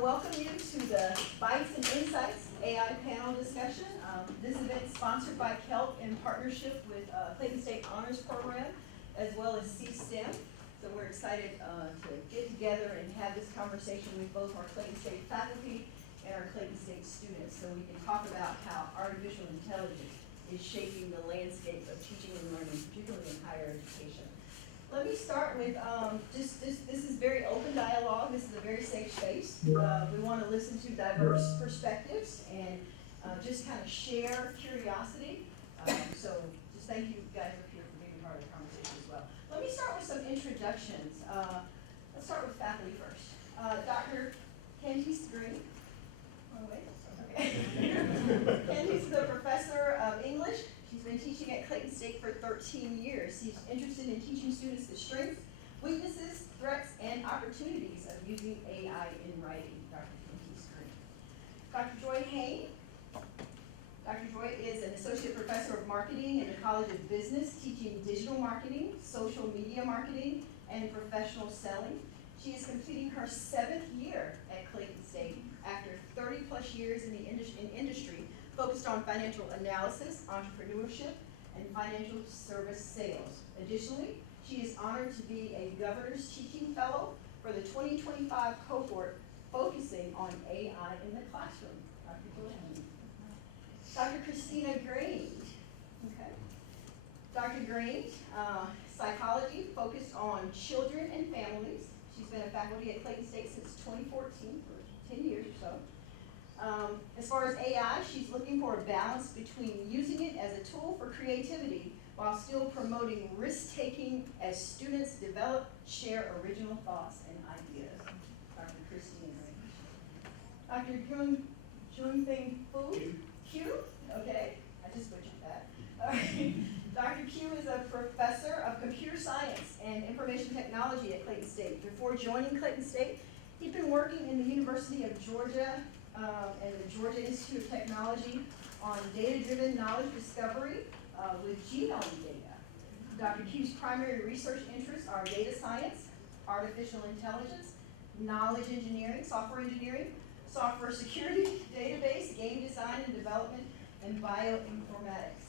to welcome you to the Bytes Insights AI panel discussion. This event is sponsored by CELT in partnership with Clayton State Honors Program, as well as CSTEM. So we're excited to get together and have this conversation with both our Clayton State faculty and our Clayton State students, so we can talk about how artificial intelligence is shaping the landscape of teaching and learning, particularly in higher education. Let me start with this is very open dialogue. This is a very safe space. We want to listen to diverse perspectives and just kind of share curiosity. So just thank you guys up here for being part of the conversation as well. Let me start with some introductions. Let's start with faculty first. Dr. Candice Green. Okay. Candice is a professor of English. She's been teaching at Clayton State for 13 years. She's interested in teaching students the strengths, weaknesses, threats, and opportunities of using AI in writing. Dr. Candice Green. Dr. Joy Hain. Dr. Joy is an associate professor of marketing in the College of Business, teaching digital marketing, social media marketing, and professional selling. She is completing her 7th year at Clayton State after 30 plus years in the industry, focused on financial analysis, entrepreneurship, and financial service sales. Additionally, she is honored to be a Governor's Teaching Fellow for the 2025 cohort, focusing on AI in the classroom. Dr. Glenn. Dr. Christina Grange. Okay. Dr. Grange, psychology focused on children and families. She's been a faculty at Clayton State since 2014, for 10 years or so. As far as AI, she's looking for a balance between using it as a tool for creativity while still promoting risk-taking as students develop, share original thoughts and ideas. Dr. Christine Grange. Dr. Junfeng Q, okay, I just butchered that. All right. Dr. Q is a professor of computer science and information technology at Clayton State. Before joining Clayton State, he'd been working in the University of Georgia and the Georgia Institute of Technology on data-driven knowledge discovery with genome data. Dr. Q's primary research interests are data science, artificial intelligence, knowledge engineering, software security, database, game design and development, and bioinformatics.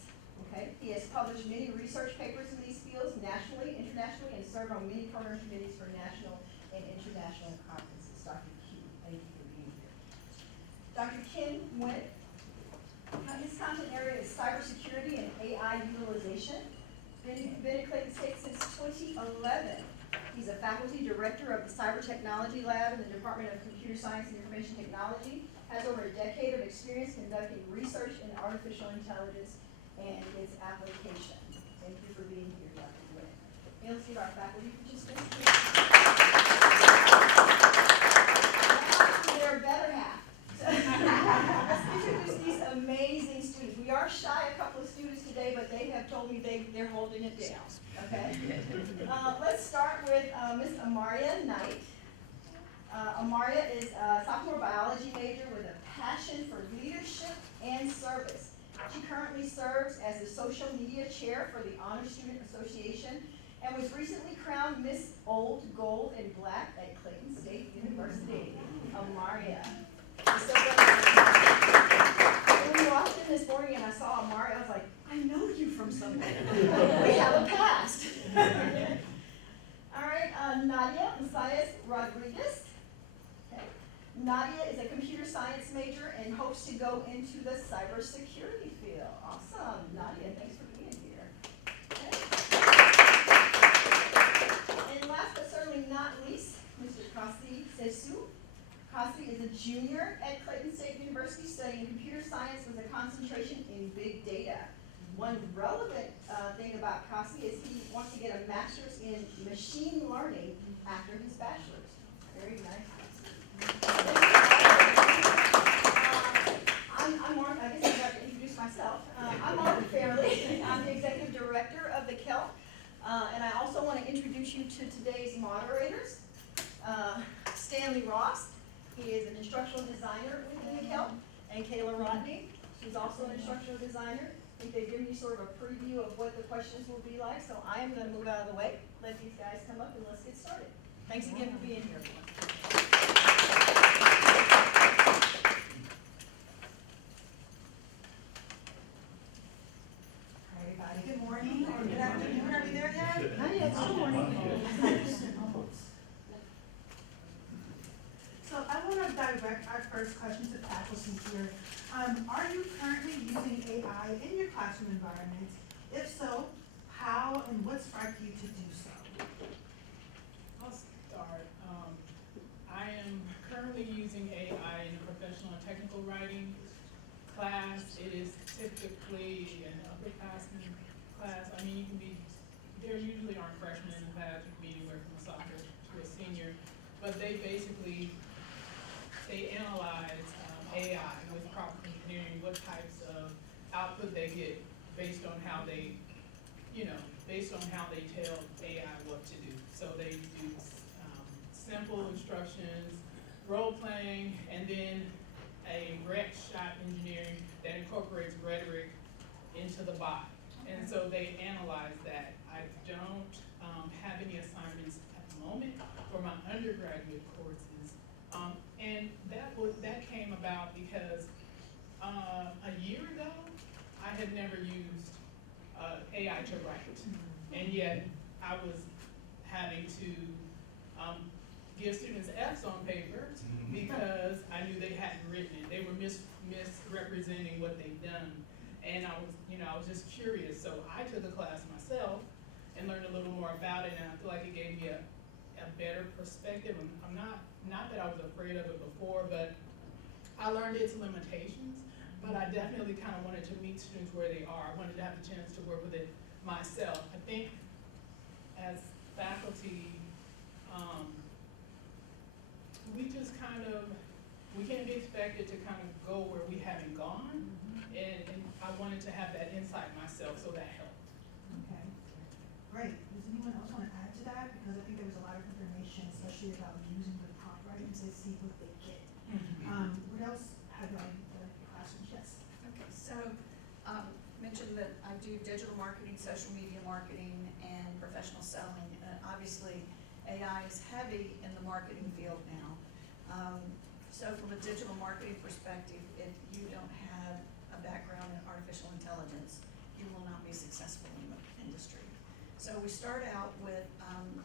Okay? He has published many research papers in these fields nationally, internationally, and served on many program committees for national and international conferences. Dr. Q, thank you for being here. Dr. Nguyen, his content area is cybersecurity and AI utilization. Been at Clayton State since 2011. He's a faculty director of the Cyber Technology Lab in the Department of Computer Science and Information Technology, has over a decade of experience conducting research in artificial intelligence and its application. Thank you for being here, Dr. Nguyen. Now let's get our faculty participants. Now, their better half. Let's introduce these amazing students. We are shy a couple of students today, but they have told me they're holding it down. Okay? Let's start with Ms. Amaria Knight. Amaria is a sophomore biology major with a passion for leadership and service. She currently serves as the social media chair for the Honor Student Association and was recently crowned Miss Old, Gold, and Black at Clayton State University. Amaria. So when we walked in this morning and I saw Amaria, I was like, I know you from somewhere. We have a past. All right, Nadia Messias Rodriguez. Okay. Nadia is a computer science major and hopes to go into the cybersecurity field. Awesome, Nadia, thanks for being here. Okay. And last but certainly not least, Mr. Kasi CSU. Kasi is a junior at Clayton State University studying computer science with a concentration in big data. One relevant thing about Kasi is he wants to get a master's in machine learning after his bachelor's. Very nice. I'm Mark, I guess I got to introduce myself. I'm Mark Fairley. I'm the executive director of the CELT. And I also want to introduce you to today's moderators. Stanley Ross, he is an instructional designer within the CELT, and Kayla Rodney, she's also an instructional designer. I think they've given you sort of a preview of what the questions will be like, so I am going to move out of the way, let these guys come up, and let's get started. Thanks again for being here, everyone. our first question to tackle here. Are you currently using AI in your classroom environment? If so, how and what sparked you to do so? I'll start. I am currently using AI in a professional and technical writing class. It is typically an upperclassman class. I mean, you can be, there usually aren't freshmen in the class. You can be anywhere from a sophomore to a senior. But they basically, they analyze AI with prompt engineering, what types of output they get based on how they, based on how they tell AI what to do. So they do simple instructions, role playing, and then a rec shot engineering that incorporates rhetoric into the bot. And so they analyze that. I don't have any assignments at the moment for my undergraduate courses. And that came about because a year ago, I had never used AI to write. And yet I was having to give students F's on paper because I knew they hadn't written it. They were misrepresenting what they'd done. And I was just curious. So I took the class myself and learned a little more about it, and I feel like it gave me a better perspective. I'm not that I was afraid of it before, but I learned its limitations. But I definitely kind of wanted to meet students where they are. I wanted to have the chance to work with it myself. I think as faculty, we just we can't be expected to kind of go where we haven't gone. And I wanted to have that insight myself, so that helped. Okay, great. Does anyone else want to add to that? Because I think there was a lot of information, especially about using the prompt writing to see what they get. What else have y'all in the classrooms? Yes. Okay, so mentioned that I do digital marketing, social media marketing, and professional selling. Obviously, AI is heavy in the marketing field now. So from a digital marketing perspective, if you don't have a background in artificial intelligence, you will not be successful in the industry. So we start out with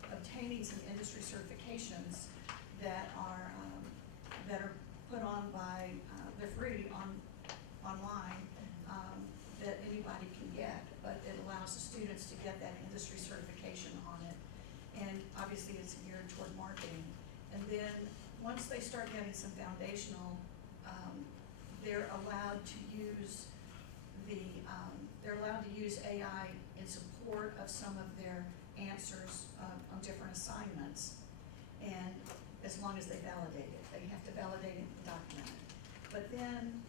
obtaining some industry certifications that are put on by, they're free online, that anybody can get, but it allows the students to get that industry certification on it. And obviously it's geared toward marketing. And then once they start getting some foundational, they're allowed to use AI in support of some of their answers on different assignments. And as long as they validate it, they have to validate it and document it. But then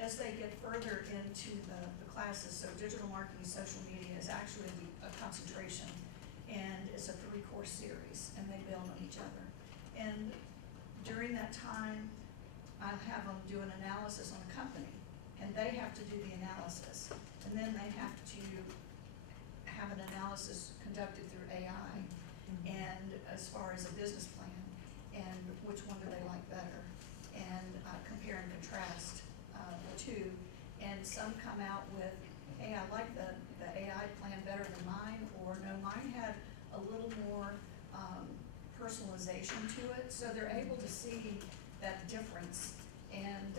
as they get further into the classes, so digital marketing, social media is actually a concentration, and it's a 3-course series, and they build on each other. And during that time, I'll have them do an analysis on a company, and they have to do the analysis. And then they have to have an analysis conducted through AI, and as far as a business plan, and which one do they like better, and compare and contrast the two. And some come out with, hey, I like the AI plan better than mine, or no, mine had a little more personalization to it, so they're able to see that difference. And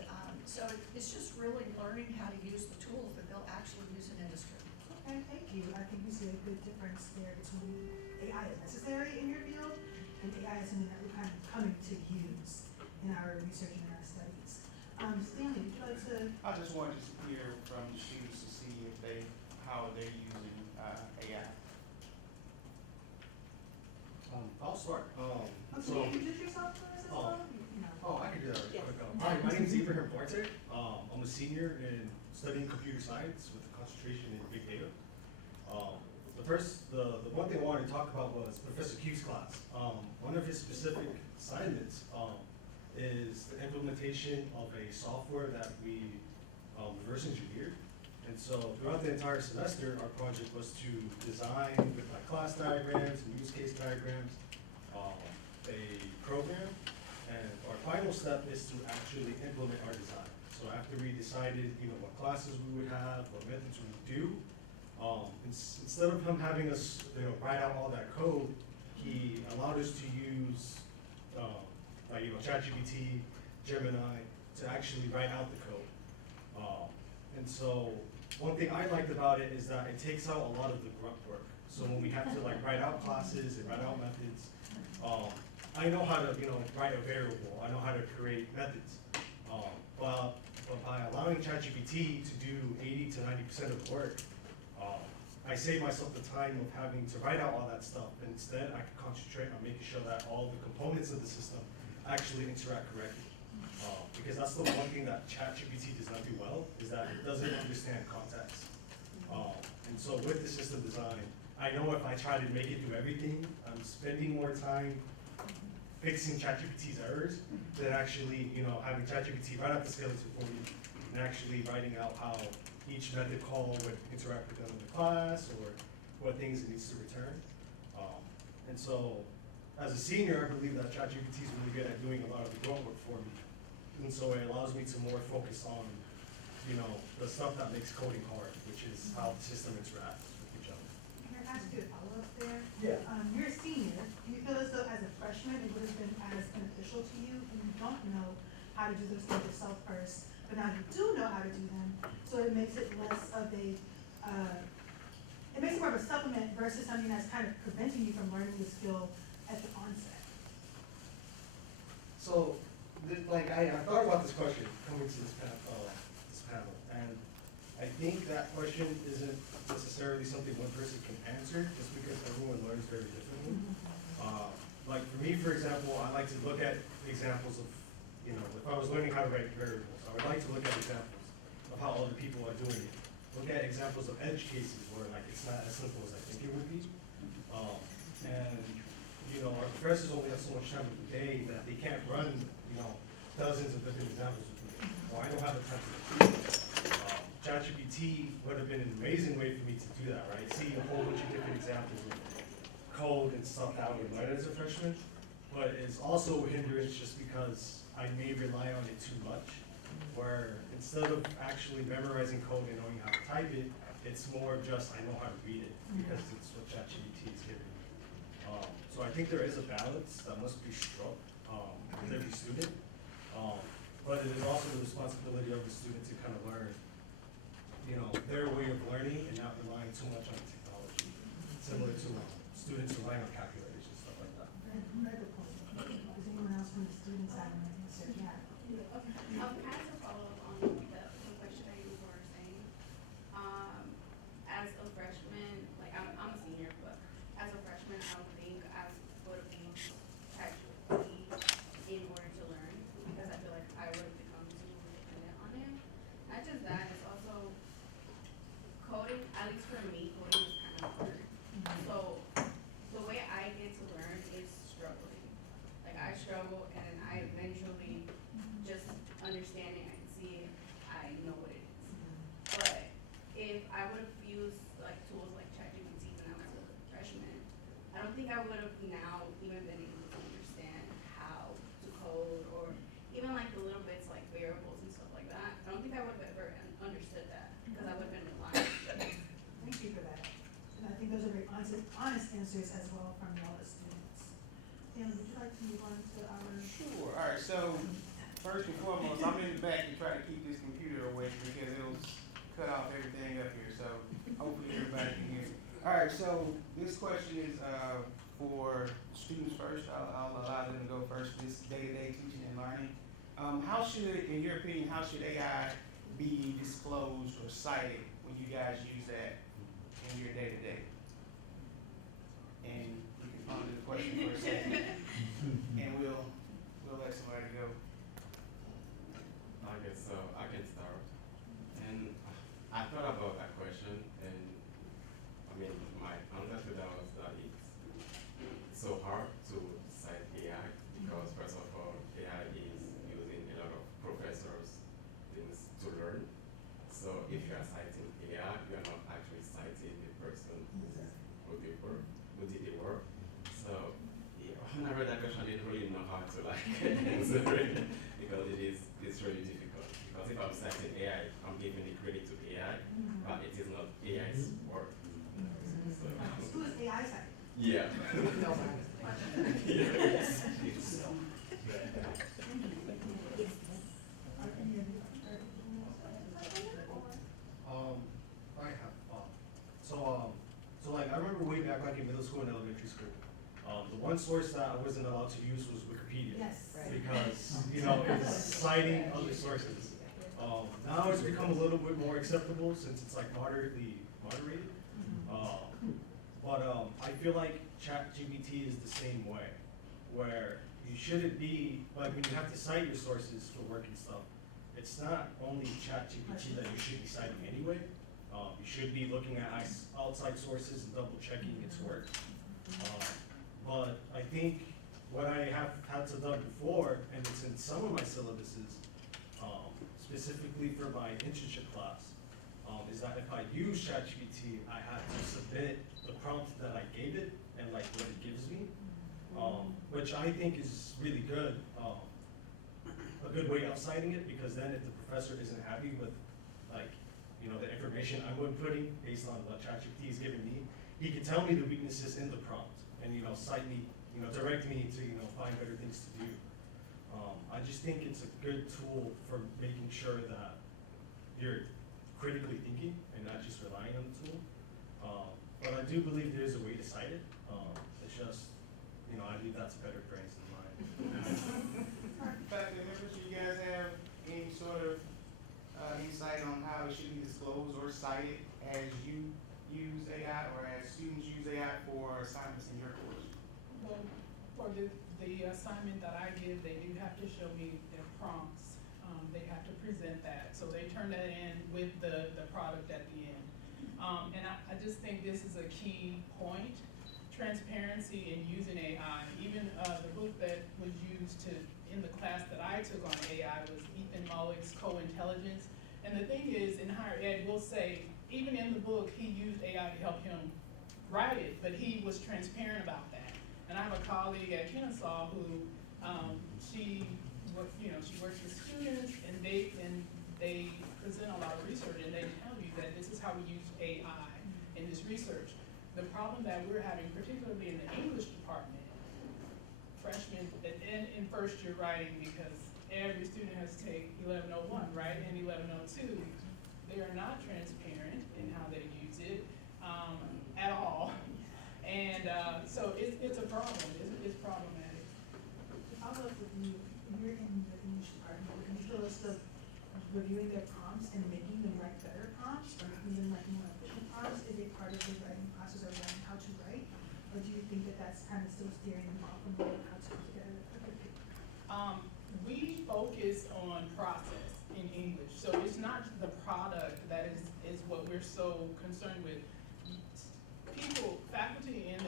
so it's just really learning how to use the tools that they'll actually use in industry. Okay, thank you. I think we see a good difference there between AI is necessary in your field and AI is something that we're kind of coming to use in our research and our studies. Stanley, would you like to? I just wanted to hear from the students to see if how they're using AI. I'll start. Can you introduce yourself to us as well? I can do that really Yes. quick. Hi, my name is Ibrahim Duarte. I'm a senior in studying computer science with a concentration in big data. The one thing I wanted to talk about was Professor Q's class. One of his specific assignments is the implementation of a software that we reverse engineered. And so throughout the entire semester, our project was to design with like class diagrams and use case diagrams, a program, and our final step is to actually implement our design. So after we decided, what classes we would have, what methods we would do, instead of him having us, write out all that code, he allowed us to use, ChatGPT Gemini to actually write out the code. And so one thing I liked about it is that it takes out a lot of the grunt work. So when we have to like write out classes and write out methods, I know how to, write a variable. I know how to create methods. But by allowing ChatGPT to do 80 to 90% of the work, I save myself the time of having to write out all that stuff. And instead, I can concentrate on making sure that all the components of the system actually interact correctly. Because that's the one thing that ChatGPT does not do well, is that it doesn't understand context. And so with the system design, I know if I try to make it do everything, I'm spending more time fixing ChatGPT's errors than actually, having ChatGPT write out the skeleton for me and actually writing out how each method call would interact with another class or what things it needs to return. And so as a senior, I believe that ChatGPT is really good at doing a lot of the grunt work for me. And so it allows me to more focus on, the stuff that makes coding hard, which is how the system interacts with each other. Can I ask you a follow-up there? Yeah. You're a senior. Do you feel as though as a freshman, it would have been as beneficial to you when you don't know how to do those things yourself first, but now you do know how to do them, so it makes it less of a, it makes it more of a supplement versus something that's kind of preventing you from learning the skill at the onset? So, I thought about this question coming to this panel, and I think that question isn't necessarily something one person can answer, just because everyone learns very differently. Like for me, for example, I like to look at examples of, if I was learning how to write variables, I would like to look at examples of how other people are doing it. Look at examples of edge cases where it's not as simple as I think it would be. And our professors only have so much time in the day that they can't run, dozens of different examples with me. Or I don't have the time to do that. ChatGPT would have been an amazing way for me to do that, right? See a whole bunch of different examples of code and stuff that I would learn as a freshman. But it's also a hindrance just because I may rely on it too much, where instead of actually memorizing code and knowing how to type it, it's more of just I know how to read it because it's what ChatGPT is giving me. So I think there is a balance that must be struck with every student. But it is also the responsibility of the student to kind of learn, their way of learning and not relying too much on technology, similar to students relying on calculators and stuff like that. Very good point. Does anyone else from the student side want to answer? Yeah. Kind of to follow up on the question that you were saying, as a freshman, I'm a senior, but as a freshman, I don't think I would have been actually in order to learn, because I feel like I would have become too dependent on it. Not just that, it's also coding, at least for me, coding is kind of hard. So the way I get to learn is struggling. I struggle and I eventually just understanding, I can see it, I know what it is. But if I would have used tools like ChatGPT when I was a freshman, I don't think I would have now even been able to understand how to code, or even the little bits like variables and stuff like that. I don't think I would have ever understood that because I would have been relying on it. Thank you for that. And I think those are very honest answers as well from all the students. And would you like to move on to our? Sure. All right. So first and foremost, I'm in the back to try to keep this computer awake because it'll cut off everything up here. So hopefully everybody can hear me. All right. So this question is for students first. I'll allow them to go first. This day-to-day teaching and learning. How should, in your opinion, how should AI be disclosed or cited when you guys use that in your day-to-day? And you can ponder the question for a second, and we'll let somebody go. I guess so. I can start. And I thought about that question, and my answer to that was that it's so hard to cite AI because first of all, AI is using a lot of professors' things to learn. So if you are citing AI, you are not actually citing the person who did the work. So yeah, when I read that question, I didn't really know how to answer it because it's really difficult. Because if I'm citing AI, I'm giving the credit to AI, but it is not AI's work. So, Who is AI side? yeah. Question. Yes. one source that I wasn't allowed to use was Wikipedia. Yes. Because, you know, it's citing other sources. Now it's become a little bit more acceptable since it's like moderated. But I feel like ChatGPT is the same way, where you shouldn't be, like when you have to cite your sources for work and stuff, it's not only ChatGPT that you should be citing anyway. You should be looking at outside sources and double checking its work. But I think what I have had to done before, and it's in some of my syllabuses, specifically for my internship class, is that if I use ChatGPT, I have to submit the prompt that I gave it and like what it gives me, which I think is really good, a good way of citing it, because then if the professor isn't happy with like, you know, the information I'm inputting based on what ChatGPT is giving me, he can tell me the weaknesses in the prompt and, you know, cite me, you know, direct me to, you know, find better things to do. I just think it's a good tool for making sure that you're critically thinking and not just relying on the tool. But I do believe there is a way to cite it. It's just, you know, I believe that's better brains than mine. Faculty members, do you guys have any sort of insight on how it should be disclosed or cited as you use AI or as students use AI for assignments in your course? Well, for the assignment that I give, they do have to show me their prompts. They have to present that, so they turn that in with the product at the end. And I just think this is a key point, transparency in using AI. Even the book that was used in the class that I took on AI was Ethan Mullick's Co-Intelligence. And the thing is, in higher ed, we'll say, even in the book, he used AI to help him write it, but he was transparent about that. And I have a colleague at Kennesaw who, she works with students, and they present a lot of research, and they tell you that this is how we use AI in this research. The problem that we're having, particularly in the English department, freshmen and in first year writing, because every student has to take 1101, right, and 1102, they are not transparent in how they use it at all. And so it's a problem. It's problematic. Also, if you're in the English department, can you feel us reviewing their prompts and making them write better prompts, or making them like more efficient prompts? Is it part of the writing process of learning how to write? Or do you think that that's kind of still steering them off from learning how to put together a good paper? We focus on process in English, so it's not the product that is what we're so concerned with. Faculty in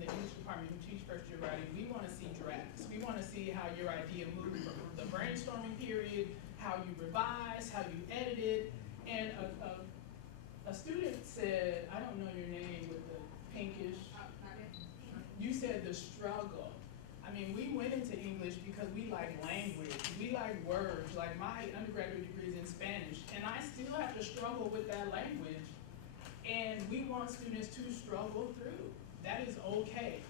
the English department who teach first year writing, we want to see drafts. We want to see how your idea moved from the brainstorming period, how you revise, how you edit it. And a student said, I don't know your name with the pinkish, you said the struggle. I mean, we went into English because we like language, we like words. Like my undergraduate degree is in Spanish, and I still have to struggle with that language. And we want students to struggle through. That is okay.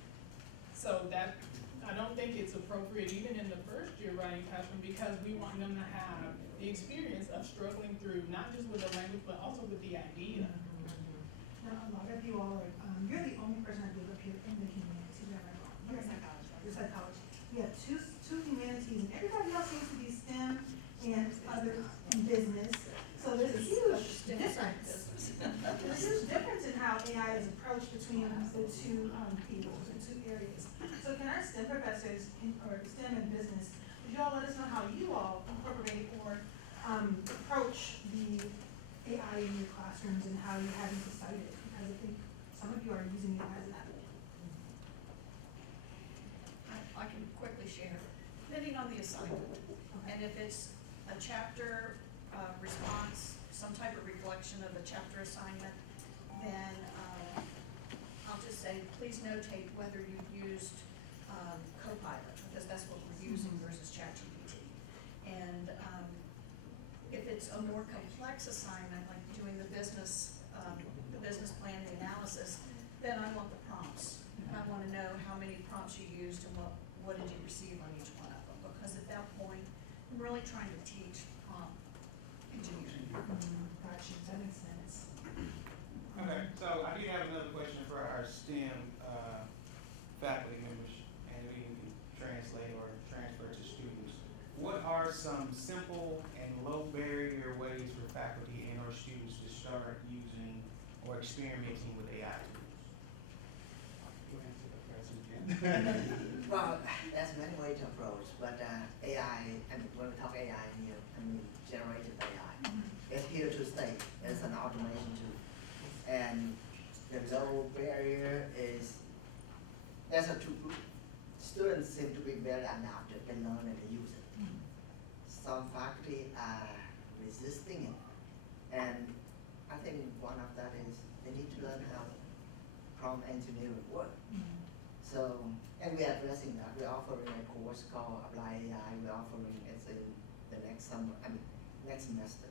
So that, I don't think it's appropriate even in the first year writing classroom, because we want them to have the experience of struggling through, not just with the language, but also with the idea. Now, a lot of you all are, you're the only person I believe up here in the humanities. You're right. You're a psychologist. You're a psychologist. We have two humanities, and everybody else seems to be STEM and other and business. So there's a huge difference. There's a huge difference in how AI is approached between the two fields, the two areas. So can our STEM professors, or STEM and business, would you all let us know how you all incorporate or approach the AI in your classrooms and how you're having to cite it? Because I think some of you are using it as that. I can quickly share, depending on the assignment. And if it's a chapter response, some type of reflection of a chapter assignment, then I'll just say, please notate whether you've used Copilot, because that's what we're using versus ChatGPT. And if it's a more complex assignment, like doing the business plan, the analysis, then I want the prompts. I want to know how many prompts you used and what did you receive on each one of them, because at that point, I'm really trying to teach prompt engineering. Gotcha, that makes sense. Okay, so I do have another question for our STEM faculty members. are some simple and low barrier ways for faculty and or students to start using or experimenting with AI tools? Go ahead and take the question, Jen. Well, there's many ways to approach, but AI, and when we talk AI here, I mean generative AI, it's here to stay. It's an automation tool. And the low barrier is, there's a two, students seem to be very adaptive, they learn and they use it. Some faculty are resisting it. And I think one of that is they need to learn how prompt engineering work. So, and we are addressing that. We're offering a course called Apply AI. We're offering it in the next summer, next semester.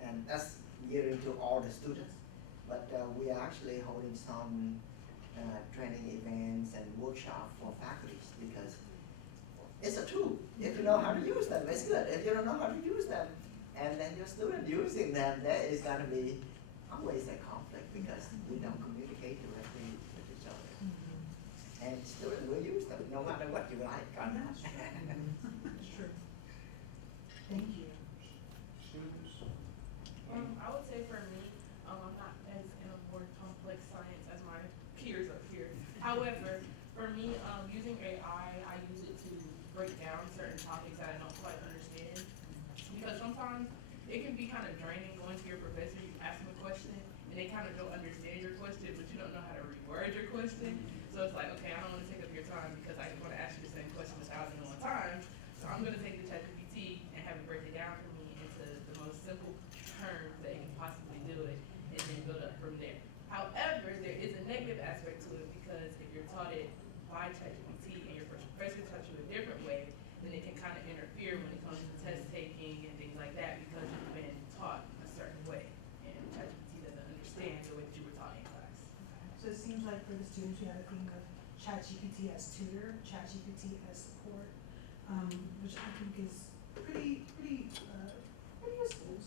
And that's gearing to all the students. But we are actually holding some training events and workshops for faculties because it's a tool. If you know how to use them, it's good. If you don't know how to use them, and then your student using them, there is going to be always a conflict because we don't communicate directly with each other. And students will use them no matter what you like or not. That's true. Thank you. Students? I would say for me, I'm not as in a more complex science as my peers up here. However, for me, using AI, I use it to break down certain topics that I don't quite understand. Because sometimes it can be kind of draining going to your professor, you ask them a question, and they kind of don't understand your question, but you don't know how to reword your question. So it's like, okay, I don't want to take up your time because I want to ask you the same question 1,001 times. So I'm going to take the ChatGPT and have it break it down for me into the most simple terms that it can possibly do it, and then build up from there. However, there is a negative aspect to it because if you're taught it by ChatGPT and your professor taught you a different way, then it can kind of interfere when it comes to test taking and things like that because you've been taught a certain way, and ChatGPT doesn't understand the way that you were taught in class. So it seems like for the students, we have a thing of ChatGPT as tutor, ChatGPT as support, which I think is pretty useful.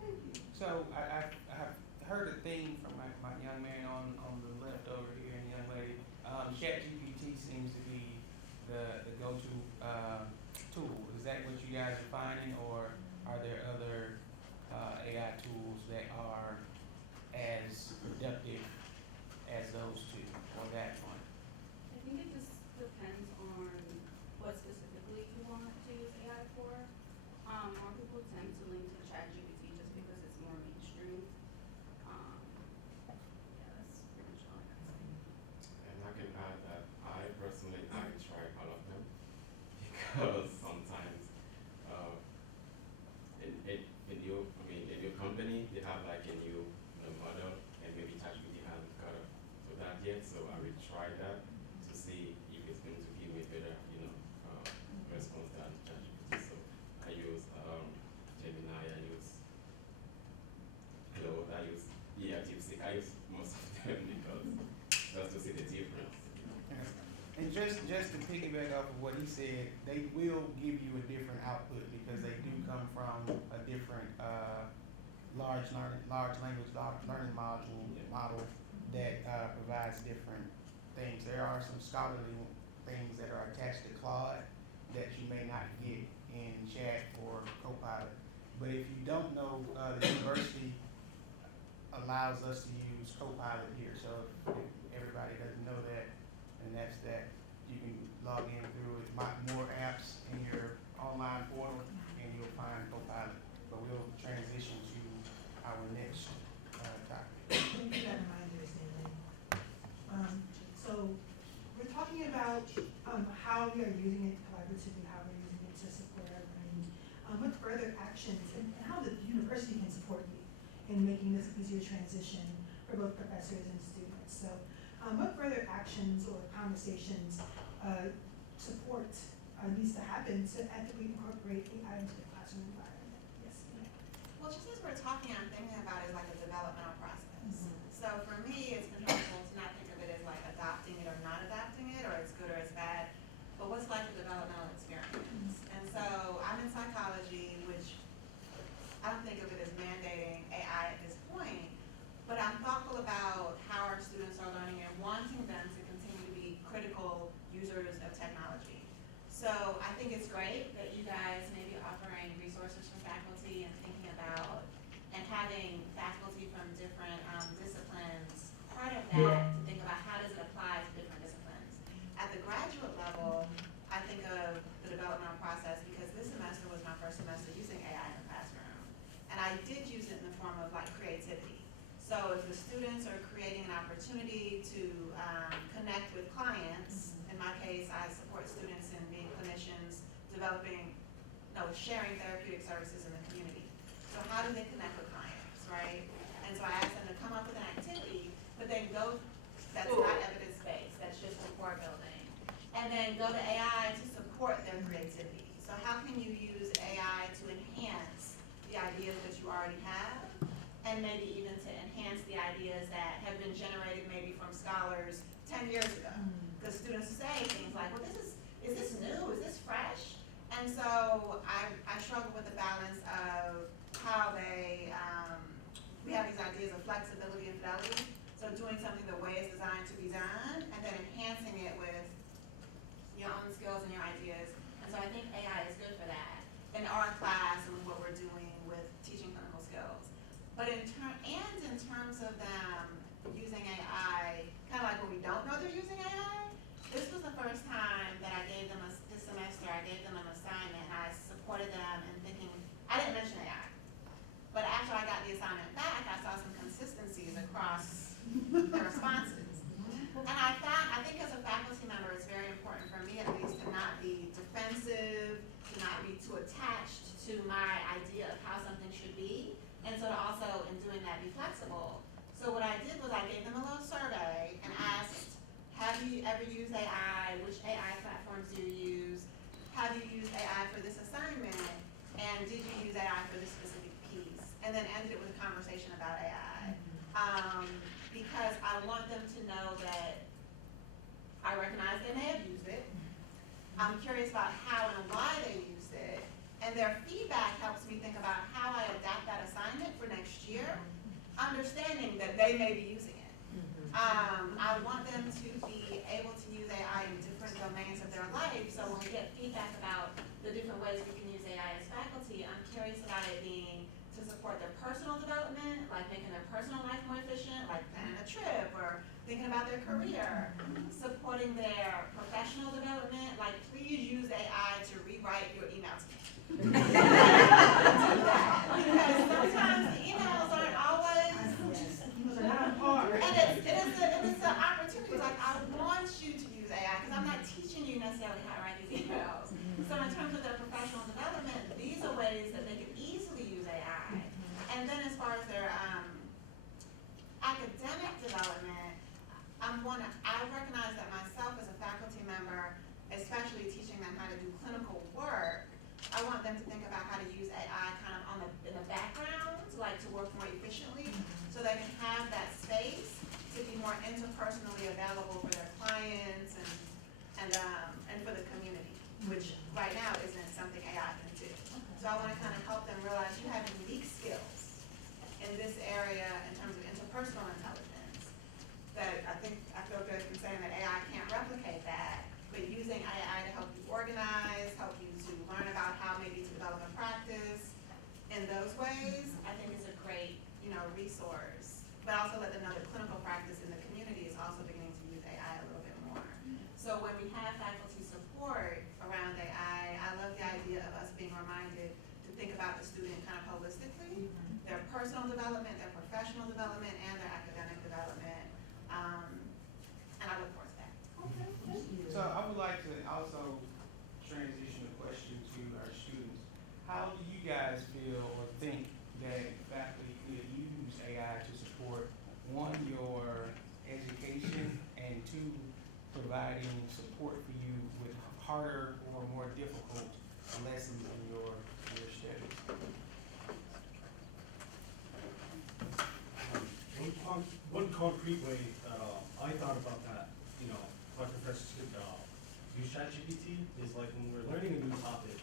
Thank you. So I've heard a theme from my young man on the left over here and young lady. ChatGPT seems to be the go-to tool. Is that what you guys are finding, or are there other AI tools that are as productive as those two or that one? I think it just depends on what specifically you want to use AI for. More people tend to lean to ChatGPT just because it's more mainstream. Yeah, that's pretty much all I can say. And I can add that I personally, I try all of them because sometimes in your company, they have like a new model and maybe ChatGPT hasn't caught up to that yet, so I will try that to see if it's going to give me better, response than ChatGPT. So I use Gemini, I use Claude, I use DeepSeek, I use most of them because just to see the difference. And just to piggyback off of what he said, they will give you a different output because they do come from a different large language learning model that provides different things. There are some scholarly things that are attached to Claude that you may not get in Chat or Copilot. But if you don't know, the university allows us to use Copilot here. So if everybody doesn't know that, and that's that. You can log in through it, more apps in your online portal, and you'll find Copilot. But we'll transition to our next topic. Thank you for that reminder, Stanley. So we're talking about how we are using it collaboratively, how we're using it to support our learning. What further actions and how the university can support you in making this easier transition for both professors and students. So what further actions or conversations support needs to happen to ethically incorporate AI into the classroom environment? Yes, ma'am. Well, just as we're talking, I'm thinking about it as like a developmental process. So for me, it's been helpful to not think of it as like adopting it or not adopting it, or it's good or it's bad, but what's like a developmental experience. And so I'm in psychology, which I don't think of it as mandating AI at this point, but I'm thoughtful about how our students are learning and wanting them to continue to be critical users of technology. So I think it's great that you guys maybe offer I did use it in the form of like creativity. So if the students are creating an opportunity to connect with clients, in my case, I support students in being clinicians, sharing therapeutic services in the community. So how do they connect with clients, right? And so I asked them to come up with an activity, but then that's not evidence-based, that's just rapport building. And then go to AI to support their creativity. So how can you use AI to enhance the ideas that you already have, and maybe even to enhance the ideas that have been generated maybe from scholars 10 years ago? Because students say things like, well, is this new? Is this fresh? And so I struggle with the balance of how we have these ideas of flexibility and fidelity. So doing something the way it's designed to be done, and then enhancing it with your own skills and your ideas. And so I think AI is good for that in our class and what we're doing with teaching clinical skills. But in terms of them using AI, kind of like when we don't know they're using AI, this was the first time that I gave them this semester, I gave them an assignment, and I supported them in thinking, I didn't mention AI, but after I got the assignment back, I saw some consistencies across the responses. And I think as a faculty member, it's very important for me at least to not be defensive, to not be too attached to my idea of how something should be, and so to also, in doing that, be flexible. So what I did was I gave them a little survey and asked, have you ever used AI? Which AI platforms do you use? Have you used AI for this assignment? And did you use AI for this specific piece? And then ended it with a conversation about AI. Because I want them to know that I recognize they may have used it. I'm curious about how and why they used it. And their feedback helps me think about how I adapt that assignment for next year, understanding that they may be using it. I want them to be able to use AI in different domains of their life, so when we get feedback about the different ways we can use AI as faculty, I'm curious about it being to support their personal development, like making their personal life more efficient, like planning a trip or thinking about their career, supporting their professional development, like please use AI to rewrite your emails. Because sometimes the emails aren't always, and it's an opportunity, like I want you to use AI, because I'm not teaching you necessarily how to write these emails. So in terms of their professional development, these are ways that they can easily use AI. And then as far as their academic development, I recognize that myself as a faculty member, especially teaching them how to do clinical work, I want them to think about how to use AI kind of in the background, like to work more efficiently, so they can have that space to be more interpersonally available for their clients and for the community, which right now isn't something AI can do. So I want to kind of help them realize you have unique skills in this area in terms of interpersonal intelligence that I feel good in saying that AI can't replicate that, but using AI to help you organize, help you to learn about how maybe to develop a practice in those ways, I think is a great, resource. But also let them know that clinical practice in the community is also beginning to use AI a little bit more. So when we have faculty support around AI, I love the idea of us being reminded to think about the student kind of holistically, their personal development, their professional development, and their academic development. And I look forward to that. Okay, thank you. So I would like to also transition the question to our students. How do you guys feel or think that faculty could use AI to support, one, your education, and two, providing support for you with harder or more difficult lessons in your studies? One concrete way that I thought about that, my professors could use ChatGPT is like when we're learning a new topic.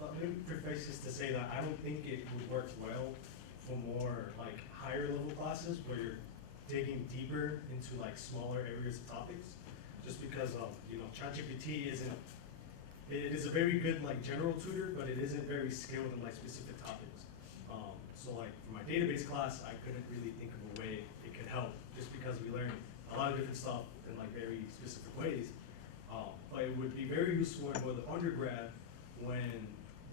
Let me preface this to say that I don't think it would work well for more like higher level classes where you're digging deeper into like smaller areas of topics. Just because ChatGPT it is a very good like general tutor, but it isn't very skilled in like specific topics. So like for my database class, I couldn't really think of a way it could help, just because we learn a lot of different stuff in like very specific ways. But it would be very useful in more the undergrad when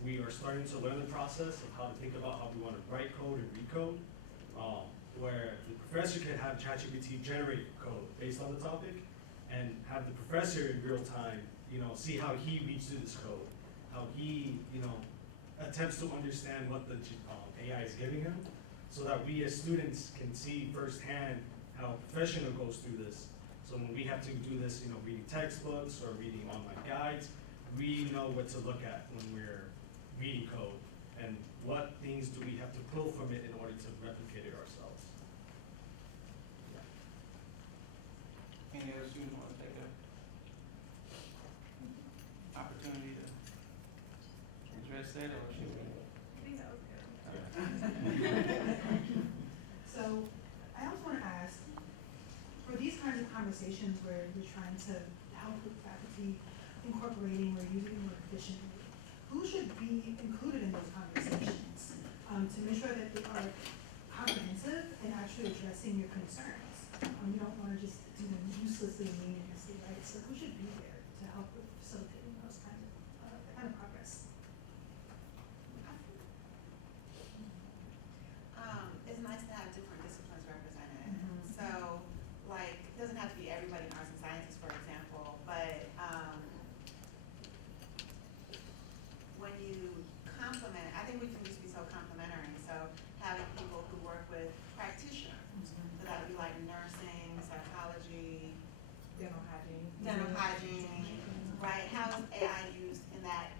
we are starting to learn the process of how to think about how we want to write code and read code, where the professor can have ChatGPT generate code based on the topic, and have the professor in real time, see how he reads through this code, how he, attempts to understand what the AI is giving him, so that we as students can see firsthand how a professional goes through this. So when we have to do this, reading textbooks or reading online guides, we know what to look at when we're reading code, and what things do we have to pull from it in order to replicate it ourselves. Any other students want to take an opportunity to address that, or should we? I think that was good. So, I also want to ask, for these kinds of conversations where you're trying to help with faculty incorporating or using it more efficiently, who should be included in those conversations to make sure that they are comprehensive and actually addressing your concerns? You don't want to just do them uselessly and meaninglessly, right? So who should be there to help with facilitating those kinds of that kind of progress? It's nice to have different disciplines represented. So, like, it doesn't have to be everybody in arts and sciences, for example, but when you complement, I think we can just be so complementary. So having people who work with practitioners, so that would be like nursing, psychology, Dental hygiene, right? How is AI used in that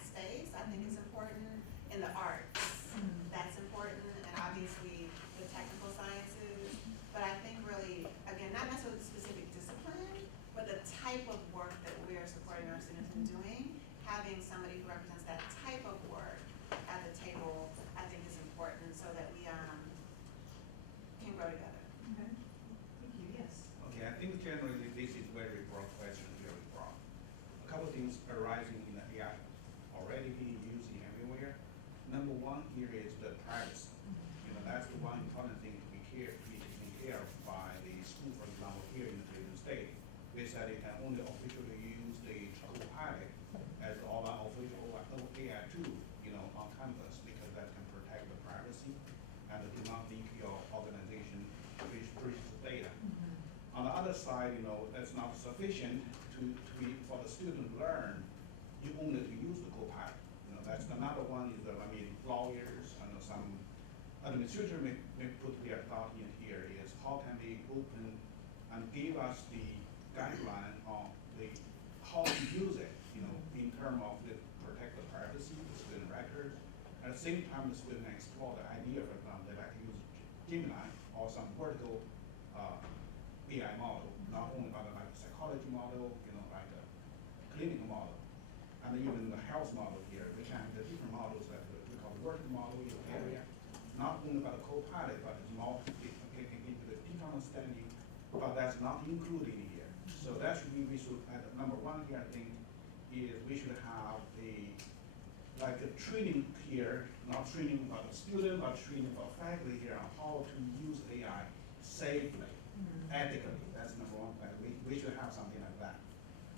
space? I think is important. In the arts, that's important, and obviously the technical sciences. But I think really, again, not necessarily the specific discipline, but the type of work that we are supporting our students in doing. Having somebody who represents that type of work at the table, I think is important, so that we can grow together. Okay. Thank you. Yes. Okay, I think generally this is very broad question, very broad. A couple of things arising in the AI already being used everywhere. Number one here is the privacy. That's the one important thing to be taken care of by the school, for example, here in the Cleveland State. They said they can only officially use the Copilot as all our official AI tool, on campus, because that can protect the privacy and do not leak your organization breaches data. On the other side, that's not sufficient for the student to learn. You only to use the Copilot. That's another one is lawyers and some administrators may put their thought in here is how can they open and give us the guideline on how to use it, in terms of the protect the privacy, the student records. At the same time, the student explore the idea, for example, that I can use Gemini or some vertical AI model, not only like a psychology model, like a clinical model, and even the health model here, which have the different models that we call the vertical model in the area, not only about the co-pilot, but it's more getting into the deep understanding, but that's not included in here. So that should be, we should, number one here, I think, is we should have a training here, not training about the student, but training about faculty here on how to use AI safely, ethically. That's number one. We should have something like that.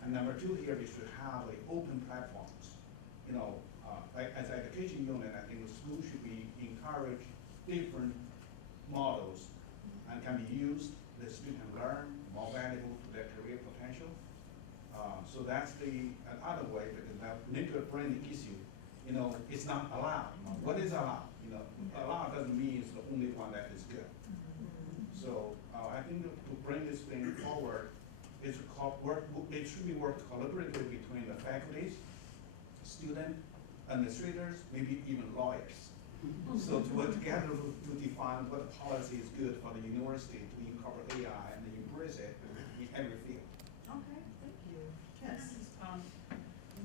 And number two here, we should have open platforms. As an education unit, I think the school should be encourage different models and can be used. The student can learn more valuable to their career potential. So that's the another way, because that need to bring the issue. It's not allowed. What is allowed? Allowed doesn't mean it's the only one that is good. So I think to bring this thing forward, it should be worked collaboratively between the faculties, student, administrators, maybe even lawyers. So to work together to define what the policy is good for the university to incorporate AI and embrace it in every field. Okay. Thank you. Yes. I'm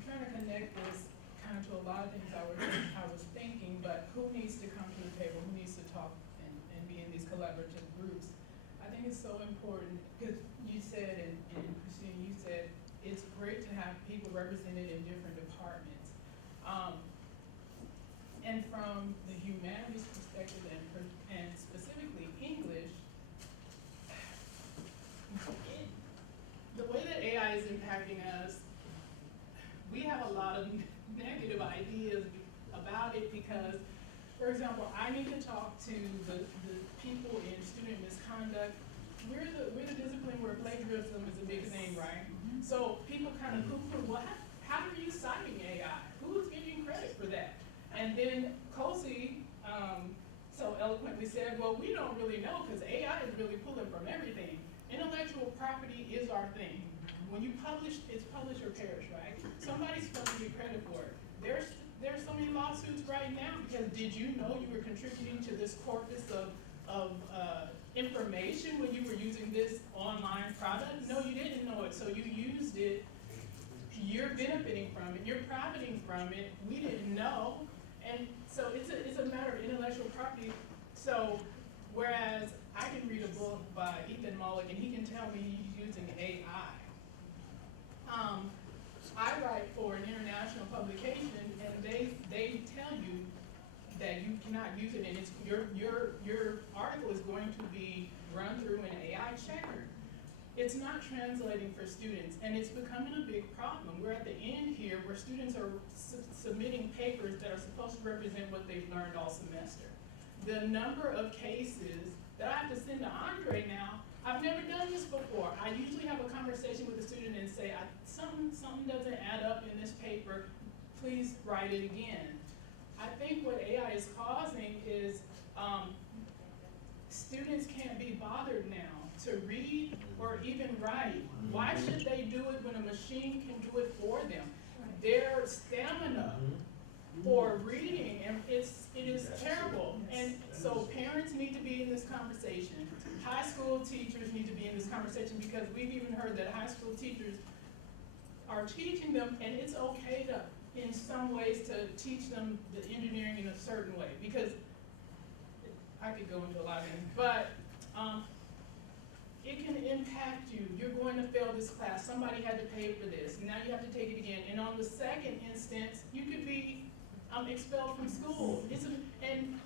trying to connect this kind of to a lot of things I was thinking, but who needs to come to the table? Who needs to talk and be in these collaborative groups? I think it's so important because you said, and Christine, you said, it's great to have people represented in different departments. And from the humanities perspective and specifically English, the way that AI is impacting us, we have a lot of negative ideas it because, for example, I need to talk to the people in student misconduct. We're the discipline where plagiarism is a big thing, right? So people kind of poo-poo, well, how are you citing AI? Who's giving credit for that? And then Kosi so eloquently said, well, we don't really know because AI is really pulling from everything. Intellectual property is our thing. When you publish, it's publish or perish, right? Somebody's supposed to get credit for it. There's so many lawsuits right now because did you know you were contributing to this corpus of information when you were using this online product? No, you didn't know it, so you used it. You're benefiting from it. You're profiting from it. We didn't know, and so it's a matter of intellectual property. So whereas I can read a book by Ethan Mollick and he can tell me he's using AI. I write for an international publication and they tell you that you cannot use it and it's your article is going to be run through an AI checker. It's not translating for students and it's becoming a big problem. We're at the end here where students are submitting papers that are supposed to represent what they've learned all semester. The number of cases that I have to send to Andre now, I've never done this before. I usually have a conversation with a student and say, something doesn't add up in this paper, please write it again. I think what AI is causing is students can't be bothered now to read or even write. Why should they do it when a machine can do it for them? Their stamina for reading, and it is terrible. And so parents need to be in this conversation. High school teachers need to be in this conversation because we've even heard that high school teachers are teaching them, and it's okay to, in some ways, to teach them the engineering in a certain way, because I could go into a lot of things, but it can impact you. You're going to fail this class. Somebody had to pay for this. Now you have to take it again. And on the second instance, you could be expelled from school. And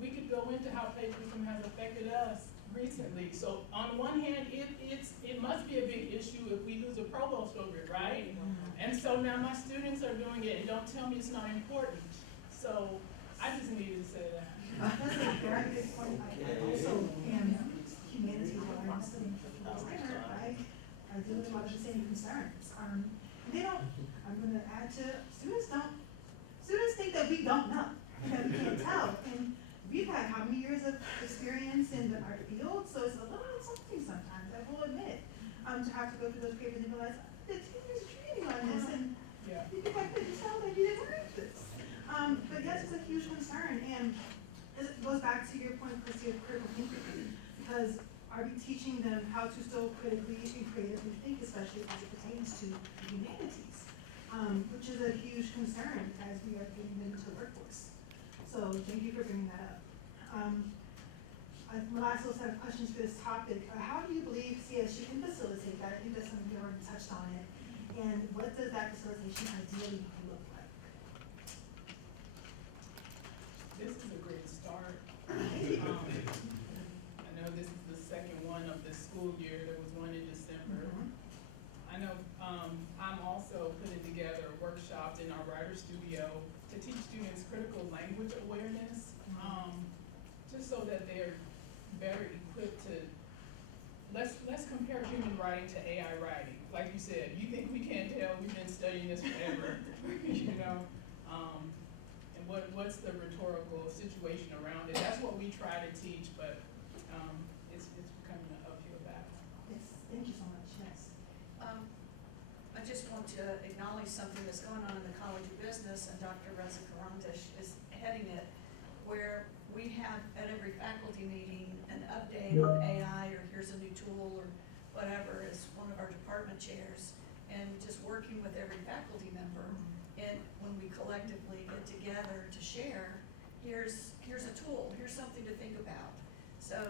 we could go into how plagiarism has affected us recently. So on one hand, it must be a big issue if we lose a provost over it, right? And so now my students are doing it, and don't tell me it's not important. So I just needed to say that. That's a very good point. I also am humanities while I'm studying for the designer, right? I deal with a lot of the same concerns. They don't, I'm gonna add to, students think that we don't know, that we can't tell. And we've had how many years of experience in our field, so it's a little insulting sometimes, I will admit, to have to go through those papers and realize, the teacher's training on this, and you think I couldn't tell that you didn't write this. But yes, it's a huge concern, and it goes back to your point, Chrissy, of critical thinking, because are we teaching them how to still critically and creatively think, especially as it pertains to humanities, which is a huge concern as we are getting into the workforce. So thank you for bringing that up. My last little set of questions for this topic, how do you believe CSU can facilitate that? I think that's something you already touched on it. And what does that facilitation ideally look like? This is a great start. I know this is the second one of the school year. There was one in December. I know I'm also putting together workshops in our writer studio to teach students critical language awareness, just so that they're better equipped to, let's compare human writing to AI writing. Like you said, you think we can't tell? We've been studying this forever, you know? And what's the rhetorical situation around it? That's what we try to teach, but it's becoming an uphill battle. Yes, thank you so much, yes. I just want to acknowledge something that's going on in the College of Business, and Dr. Reza Karantish is heading it, where we have at every faculty meeting an update on AI, or here's a new tool, or whatever, as one of our department chairs, and just working with every faculty member. And when we collectively get together to share, here's a tool, here's something to think about. So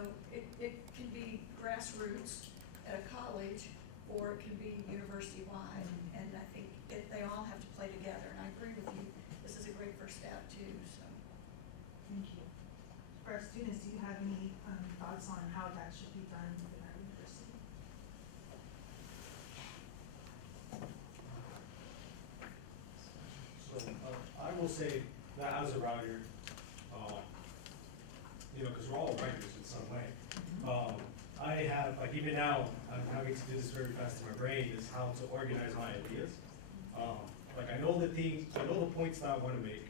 it can be grassroots at a college, or it can be university-wide, and I think they all have to play together, and I agree with you, this is a great first step too, so. Thank you. For our students, do you have any thoughts on how that should be done within our university? So I will say that as a writer, you know, because we're all writers in some way. I have, like even now, I'm having to do this very fast in my brain, is how to organize my ideas. Like I know the things, I know the points that I want to make.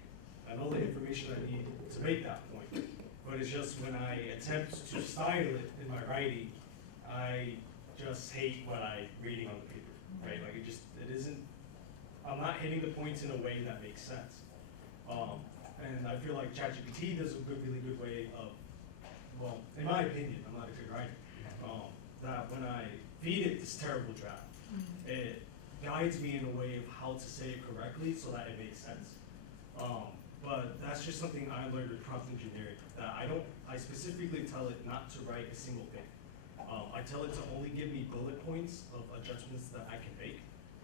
I know the information I need to make that point. But it's just when I attempt to style it in my writing, I just hate what I'm reading on the paper, right? Like it isn't, I'm not hitting the points in a way that makes sense. And I feel like ChatGPT does a really good way of, well, in my opinion, I'm not a good writer, that when I feed it this terrible draft, it guides me in a way of how to say it correctly so that it makes sense. But that's just something I learned with prompt engineering, that I specifically tell it not to write a single thing. I tell it to only give me bullet points of adjustments that I can make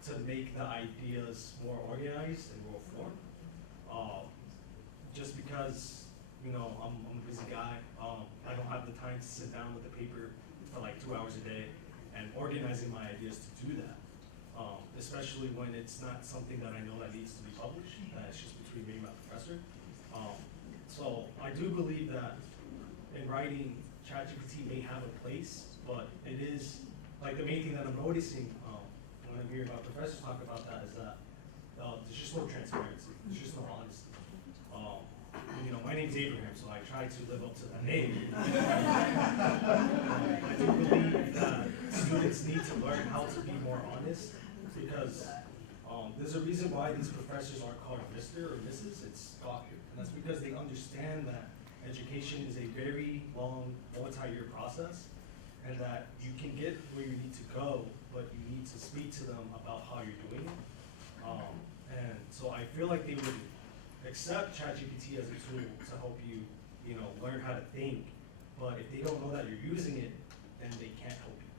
to make the ideas more organized and more formed. Just because, you know, I'm a busy guy, I don't have the time to sit down with the paper for like 2 hours a day and organizing my ideas to do that. Especially when it's not something that I know that needs to be published, that it's just between me and my professor. So I do believe that in writing, ChatGPT may have a place, but it is, like the main thing that I'm noticing when I'm hearing about professors talk about that is that there's just no transparency, there's just no honesty. You know, my name's Abraham, so I try to live up to that name. I do believe that students need to learn how to be more honest, because there's a reason why these professors aren't called Mr. or Mrs., it's Doctor. And that's because they understand that education is a very long, multi-year process, and that you can get where you need to go, but you need to speak to them about how you're doing it. And so I feel like they would accept ChatGPT as a tool to help you, you know, learn how to think. But if they don't know that you're using it, then they can't help you.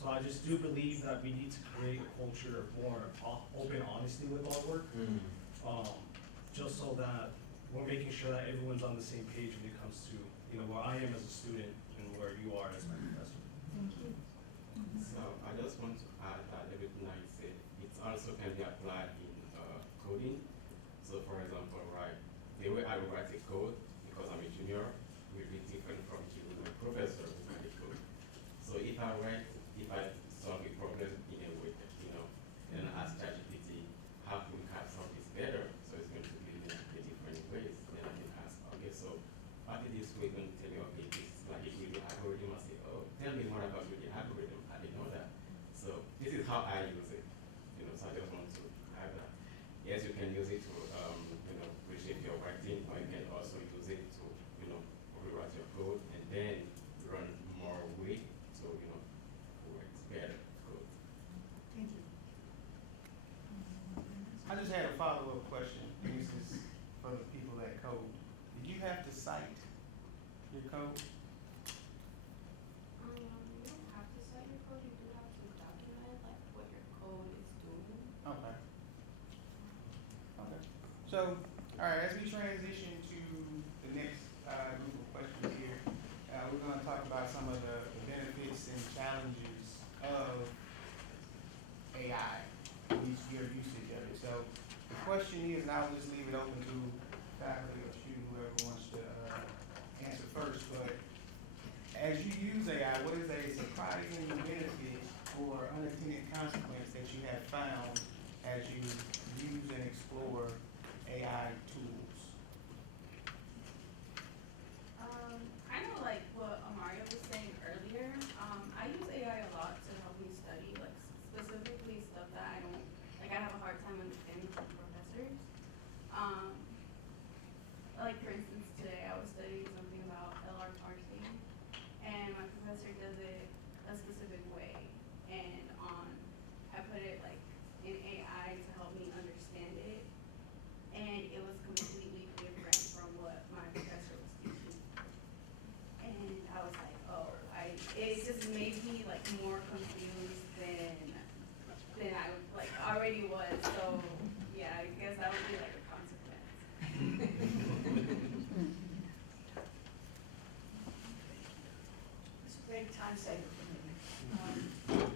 So I just do believe that we need to create a culture of more open honesty with our work, just so that we're making sure that everyone's on the same page when it comes to, you know, where I am as a student and where you are as my professor. Thank you. So I just want to add that everything I said, it also can be applied in coding. So for example, right, the way I write a code, because I'm a junior, will be different from a professor who write a code. So if I solve a problem in a way, you know, and ask ChatGPT, how can we have solve this better? So it's going to be in a different ways. Then I can ask, okay, so what is this way going to tell me, okay, this is like a really algorithm? I say, oh, tell me more about the algorithm. I didn't know that. So this is how I use it. You know, so I just want to have that. Yes, you can use it to, you know, reshape your writing, or you can also use it to, you know, rewrite your code and then run more weight, so, you know, works better code. Thank you. I just had a follow-up question, and this is for the people that code. Did you have to cite your code? You don't have to cite your code, you do have to document like what your code is doing. Okay. Okay. So, all right, as we transition to the next group of questions here, we're going to talk about some of the benefits and challenges of AI, your usage of it. So, the question is, and I'll just leave it open to faculty or student, whoever wants to answer first, but as you use AI, what is a surprising benefit or unintended consequence that you have found as you use and explore AI tools? Kind of like what Amario was saying earlier, I use AI a lot to help me study, like specifically stuff that I don't, like I have a hard time understanding from professors. Like for instance, today I was studying something about LR parsing, and my professor does it a specific way, and I put it like in AI to help me understand it, and it was completely different from what my professor was teaching. And I was like, oh, it just made me like more confused than I like already was. So yeah, I guess that would be like a consequence. It's a big time saver for me.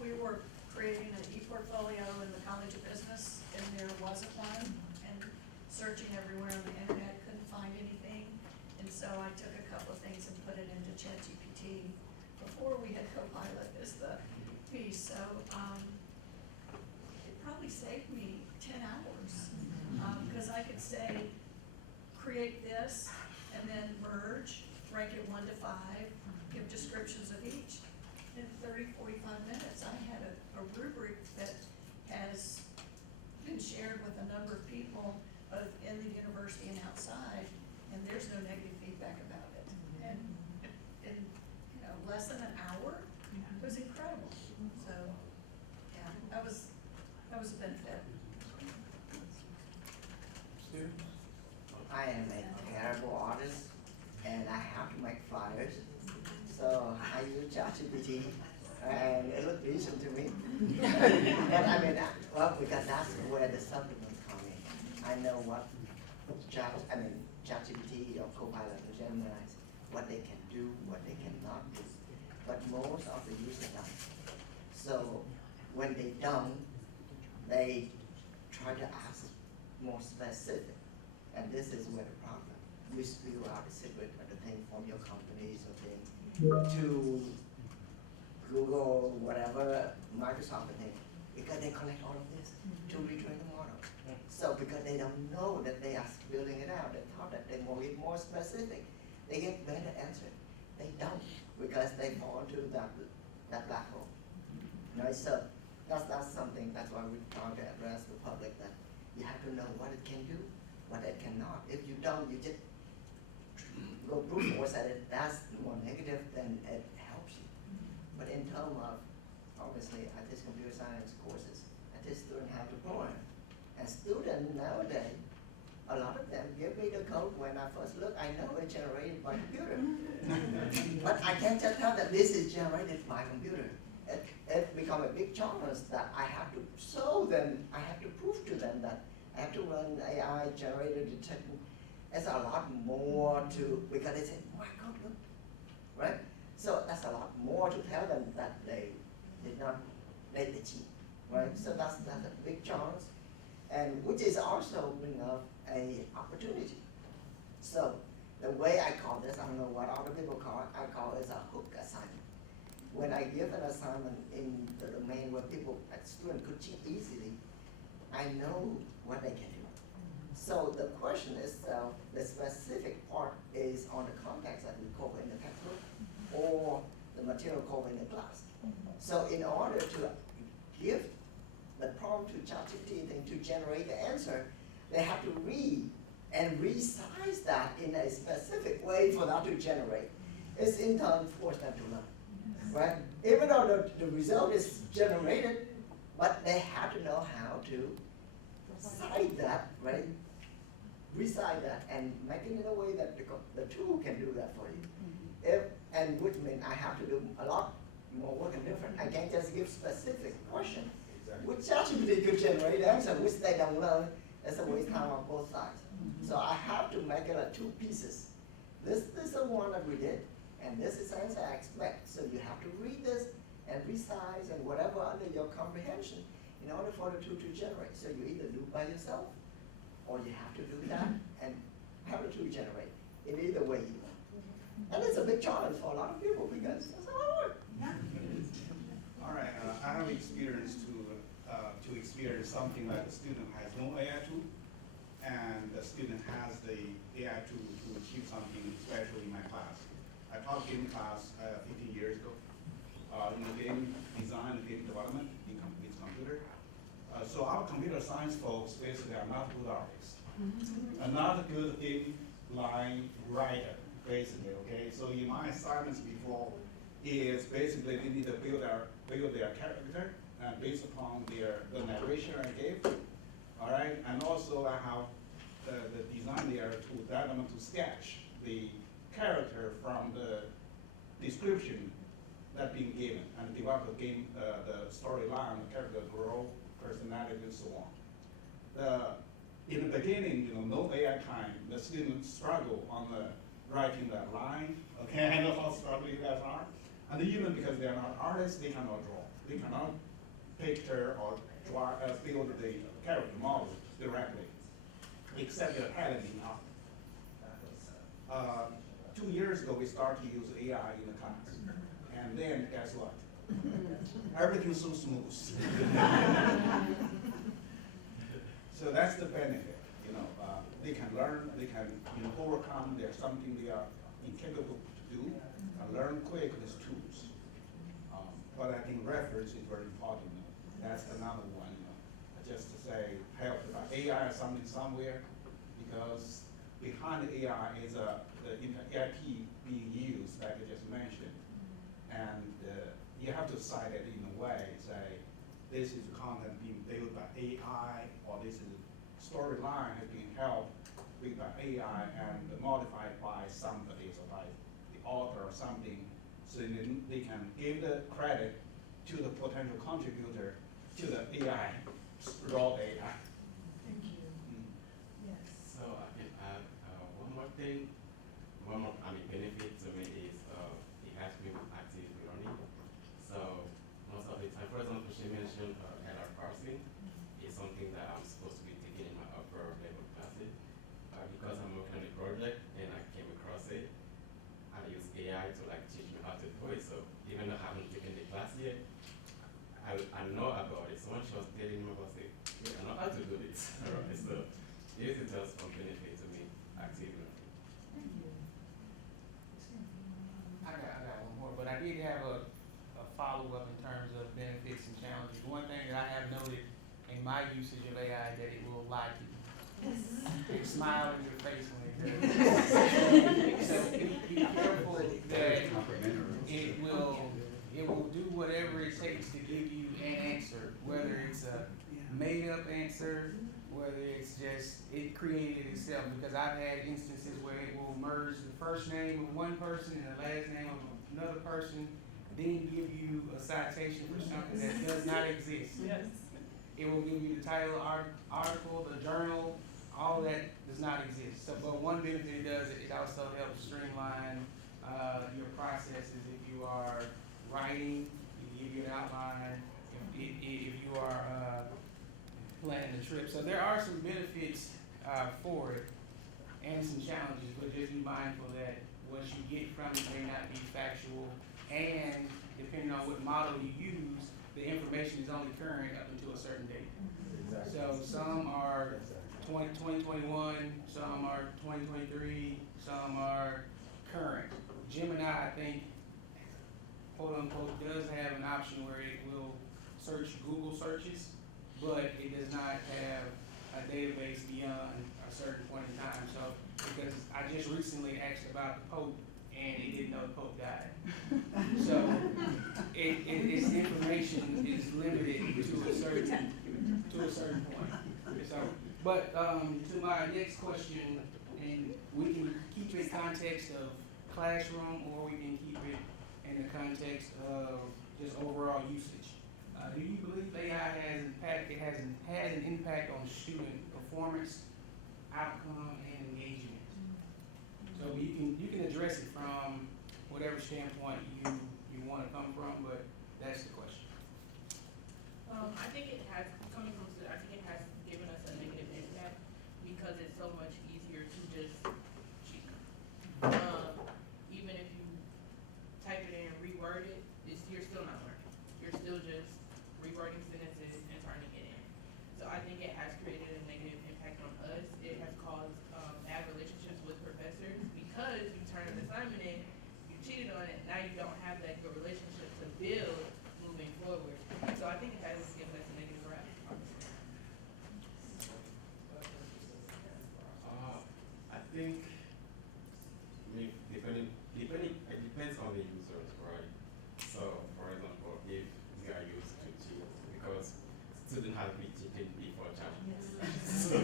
We were creating an e-portfolio in the College of Business, and there wasn't one, and searching before we had Copilot as the piece, so, it probably saved me 10 hours. Because I could say, create this, and then merge, rank it 1 to 5, give descriptions of each. In 30, 45 minutes, I had a rubric that has been shared with a number of people, both in the university and outside, and there's no negative feedback about it. And in, less than an hour, it was incredible. So, yeah, that was a benefit. Stu? I am a terrible artist, and I have to make flyers. So I use ChatGPT, and it looks decent to me. But I mean, well, because that's where the supplements come in. I know what ChatGPT or Copilot or Gemini, what they can do, what they cannot do. But most of the users don't. So when they don't, they try to ask more specific. And this is where the problem. You spill out the secret of the thing from your companies or thing to Google, whatever, Microsoft thing, because they collect all of this to retrain the model. So because they don't know that they are building it out, they thought that they will get more specific. They get better answer. They don't, because they fall into that black hole. So that's something, that's why we try to address the public, that you have to know what it can do, what it cannot. If you don't, you just go brute force at it, that's more negative than it helps you. But in terms of, obviously, I teach computer science courses, I teach students how to program. And students nowadays, a lot of them give me the code when I first look, I know it's generated by computer. But I can't just tell that this is generated by computer. It become a big challenge that I have to show them, I have to prove to them that I have to run AI generated detection. It's a lot more to, because they say, oh my God, look, right? So that's a lot more to tell them that they did not, they cheat, right? So that's a big challenge, and which is also bring up a opportunity. So the way I call this, I don't know what other people call it, I call it a hook assignment. When I give an assignment in the domain where people, a student could cheat easily, I know what they can do. So the question is, the specific part is on the context that we cover in the textbook or the material covered in the class. So in order to give the prompt to ChatGPT thing to generate the answer, they have to read and resize that in a specific way for that to generate. It's in turn force them to learn, right? Even though the result is generated, but they have to know how to cite that, right? Recite that and make it in a way that the tool can do that for you. And which means I have to do a lot more work and different. I can't just give specific question, which ChatGPT could generate answer, which they don't learn. That's a waste of time on both sides. So I have to make it two pieces. This is the one that we did, and this is the answer I expect. So you have to read this and resize and whatever under your comprehension in order for the tool to generate. So you either do it by yourself, or you have to do that and have the tool generate. In either way you want. And it's a big challenge for a lot of people because it's a lot of work. All right, I have experience to experience something like the student has no AI tool, and the student has the AI tool to achieve something, especially in my class. I taught game class 15 years ago, in the game design and game development with computer. So our computer science folks basically are not good artists, are not good game line writer, basically, okay? So in my assignments before is basically they need to build their character based upon the narration I gave, all right? And also I have the design there to diagram to sketch the character from the description that being given and develop the game, the storyline, the character growth, personality, and so on. In the beginning, no AI time, the students struggle on writing that line. Okay, I know how struggling you guys are. And even because they are not artists, they cannot draw. They cannot picture or draw, build the character model directly, except they're talented enough. 2 years ago, we started to use AI in the class. And then guess what? Everything's so smooth. So that's the benefit, they can learn, they can, overcome, there's something they are incapable to do, and learn quick with tools. But I think reference is very important. That's another one, just to say, help AI or something somewhere, because behind the AI is the IP being used, like I just mentioned. And you have to cite it in a way, say, this is content being built by AI, or this is storyline has been helped with by AI and modified by somebody, so by the author or something, so then they can give the credit to the potential contributor to the AI, raw AI. Thank you. Yes. So I can add one more thing. One more benefit to me is it has been active learning. So most of the time, for example, she mentioned error parsing is something that I'm supposed to be taking in my upper level classes. Because I'm working on a project and I came across it, I use AI to teach me how to do it. So even though I haven't taken the class yet, I know about it. Someone was telling me about it. Yeah, I know how to do this. Alright, so this is just one benefit to me, active learning. Thank you. I got one more, but I did have a follow-up in terms of benefits and challenges. One thing that I have noted in my usage of AI is that it will lie to you. It smile in your face when it does. So be careful that it will do whatever it takes to give you an answer, whether it's a made-up answer, whether it's just it created itself. Because I've had instances where it will merge the first name of one person and the last name of another person, then give you a citation for something that does not exist. Yes. It will give you the title, article, the journal, all that does not exist. So, but one benefit it does, it also helps streamline your processes. If you are writing, it give you an outline. If you are planning the trip, so there are some benefits for it and some challenges. But just be mindful that what you get from it may not be factual, and depending on what model you use, the information is only current up until a certain date. Exactly. So some are 2021, some are 2023, some are current. Gemini, I think, quote unquote, does have an option where it will search Google searches, but it does not have a database beyond a certain point in time. So, because I just recently asked about the Pope, and it didn't know the Pope died. So, its information is limited to a certain point. So, but to my next question, and we can keep it in context of classroom, or we can keep it in the context of just overall usage. Do you believe AI has an impact on student performance, outcome, and engagement? So you can address it from whatever standpoint you want to come from, but that's the question. I think it has, coming from students, I think it has given us a negative impact because it's so much easier to just cheat. Even if you type it in and reword it, you're still not learning. You're still just rewording sentences and turning it in. So I think it has created a negative impact on us. It has caused bad relationships with professors because you turn an assignment in, you cheated on it, now you don't have that good relationship to build moving forward. So I think it has given us a negative rap. I think, it depends on the users, right? So, for example, if we are used to cheat, because students have been cheating before So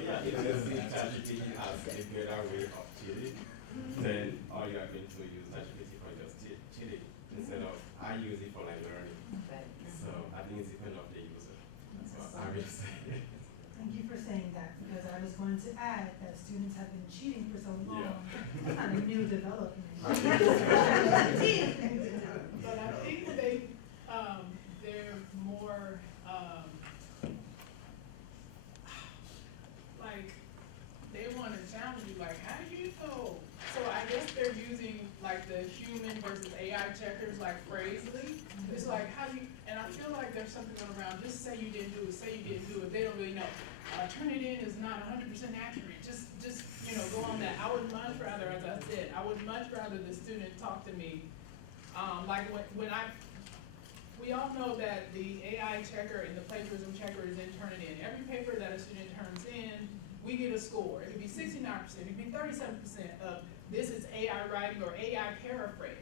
yeah, if they see ChatGPT as a better way of cheating, then all you are going to use ChatGPT for just cheating instead of I use it for learning. So I think it's dependent on the user. That's what I will say. Thank you for saying that, because I was going to add that students have been cheating for so long. Yeah. It's not a new development. But I think they're more like the human versus AI checkers, like phrasely. It's like, how do you, and I feel like there's something going around, just say you didn't do it, say you didn't do it, they don't really know. Turn it in is not 100% accurate, just, you know, go on that. I would much rather, as I said, I would much rather the student talk to me. Like we all know that the AI checker and the plagiarism checker is in turn it in. Every paper that a student turns in, we get a score. It could be 69%, it could be 37% of this is AI writing or AI paraphrase.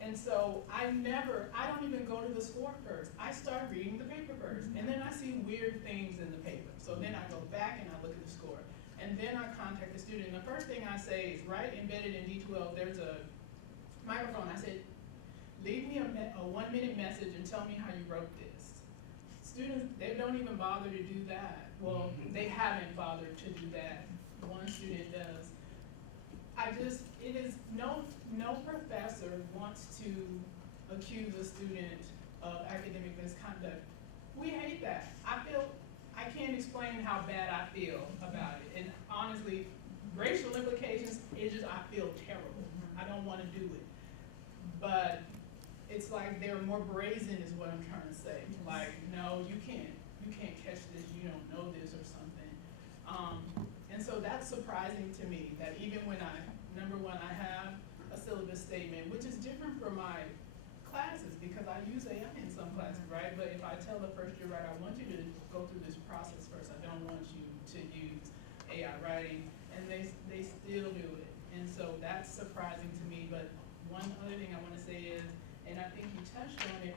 And so I don't even go to the score first. I start reading the paper first, and then I see weird things in the paper. So then I go back and I look at the score. And then I contact the student. And the first thing I say is, right embedded in D12, there's a microphone. I said, leave me a 1-minute message and tell me how you wrote this. Students, they don't even bother to do that. Well, they haven't bothered to do that. One student does. No professor wants to accuse a student of academic misconduct. We hate that. I can't explain how bad I feel about it. And honestly, racial implications, I feel terrible. I don't want to do it. But it's like they're more brazen is what I'm trying to say. Like, no, you can't catch this, you don't know this or something. And so that's surprising to me that even when number one, I have a syllabus statement, which is different from my classes because I use AI in some classes, right? But if I tell the first year, right, I want you to go through this process first. I don't want you to use AI writing, and they still do it. And so that's surprising to me. But one other thing I want to say is, and I think you touched on it,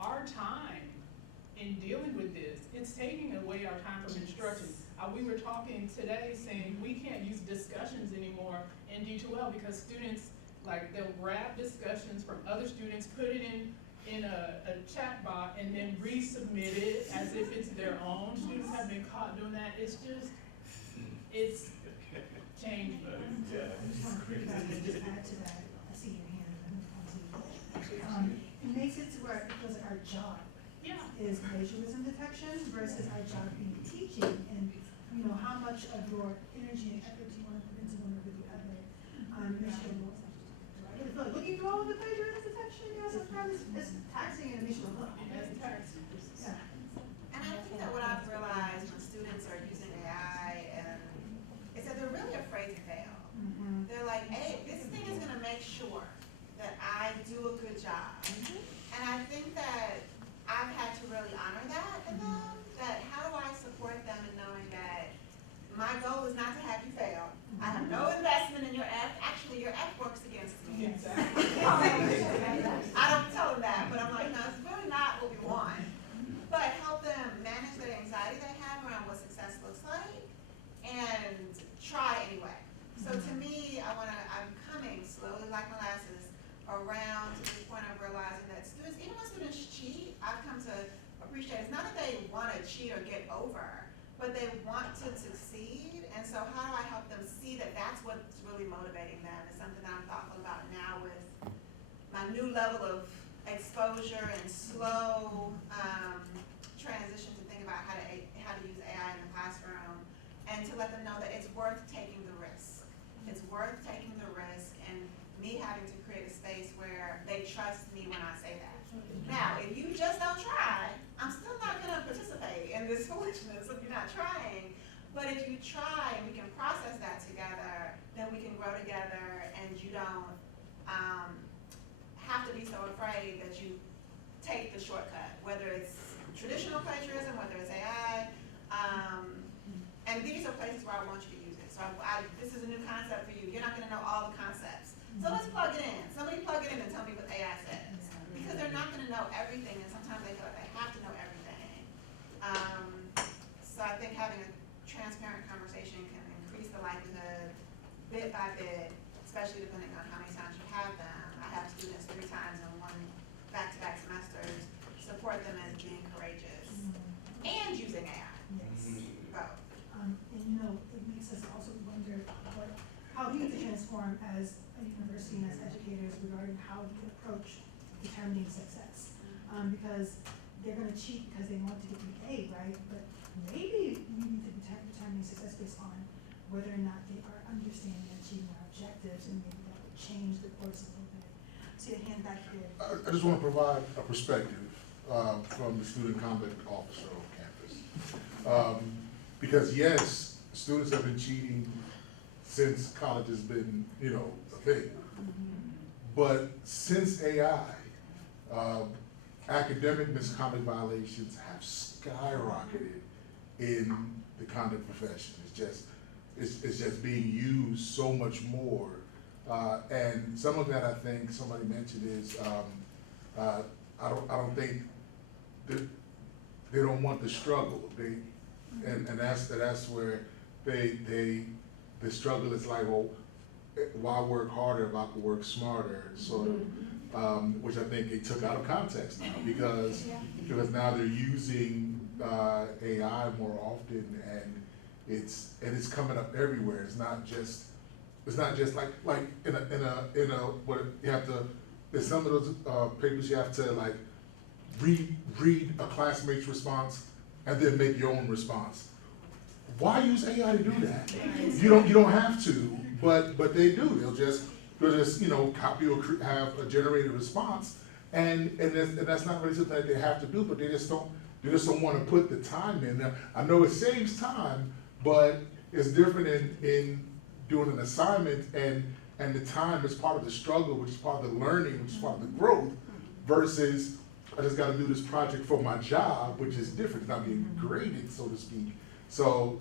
our time in dealing with this, it's taking away our time from instruction. We were talking today saying we can't use discussions anymore in D2L because students, like, they'll grab discussions from other students, put it in a chat box, and then resubmit it as if it's their own. Students have been caught doing that. It's changing. I just want to just add to that. I see your hand. It makes it to where it feels like our job is plagiarism detection versus our job being teaching, and you know how much of your energy and effort you want to put into one over the other. I really feel like looking through all of the plagiarism detection, you know, sometimes it's taxing and it makes you look. Yeah. And I think that what I've realized when students are using AI is that they're really afraid to fail. They're like, hey, this thing is gonna make sure that I do a good job. And I think that I've had to really honor that in them, that how do I support them in knowing that my goal is not to have you fail. I have no investment in your F. Actually, your F works against me. I don't tell them that, but I'm like, no, it's really not what we want. But help them manage the anxiety they have around what success looks like and try anyway. So to me, I'm coming slowly like molasses around to this point of realizing that students, even when students cheat, I've come to appreciate it's not that they want to cheat or get over, but they want to succeed. And so how do I help them see that that's what's really motivating them? It's something that I'm thoughtful about now with my new level of exposure and slow transition to think about how to use AI in the classroom, and to let them know that it's worth taking the risk. It's worth taking the risk, and me having to create a space where they trust me when I say that. Now, if you just don't try, I'm still not going to participate in this foolishness if you're not trying. But if you try and we can process that together, then we can grow together, and you don't have to be so afraid that you take the shortcut, whether it's traditional plagiarism, whether it's AI. And these are places where I want you to use it. So this is a new concept for you. You're not going to know all the concepts. So let's plug it in. Somebody plug it in and tell me what AI says. Because they're not going to know everything, and sometimes they feel like they have to know everything. So I think having a transparent conversation can increase the likelihood bit by bit, especially depending on how many times you have them. I have students 3 times in one back-to-back semesters. Support them as being courageous and using AI. Both. And you know, it makes us also wonder how we need to transform as a university and as educators regarding how we approach determining success. Because they're going to cheat because they want to get the A, right? But maybe we need to determine success based on whether or not they are understanding and achieving our objectives, and maybe that change the course a little bit. See a hand back here. I just want to provide a perspective from the student conduct officer on campus. Because yes, students have been cheating since college has been, a thing. But since AI, academic misconduct violations have skyrocketed in the conduct profession. It's just being used so much more. And some of that, I think somebody mentioned, is I don't think they don't want the struggle. And that's where the struggle is like, well, why work harder if I could work smarter, sort of, which I think they took out of context now, because now they're using AI more often, and it's coming up everywhere. It's not just like in a what you have to. There's some of those papers you have to like read a classmate's response and then make your own response. Why use AI to do that? You don't have to, but they do. They'll just copy or have a generated response, and that's not really something that they have to do, but they just don't want to put the time in there. I know it saves time, but it's different in doing an assignment, and the time is part of the struggle, which is part of the learning, which is part of the growth, versus I just got to do this project for my job, which is different. It's not being graded, so to speak. So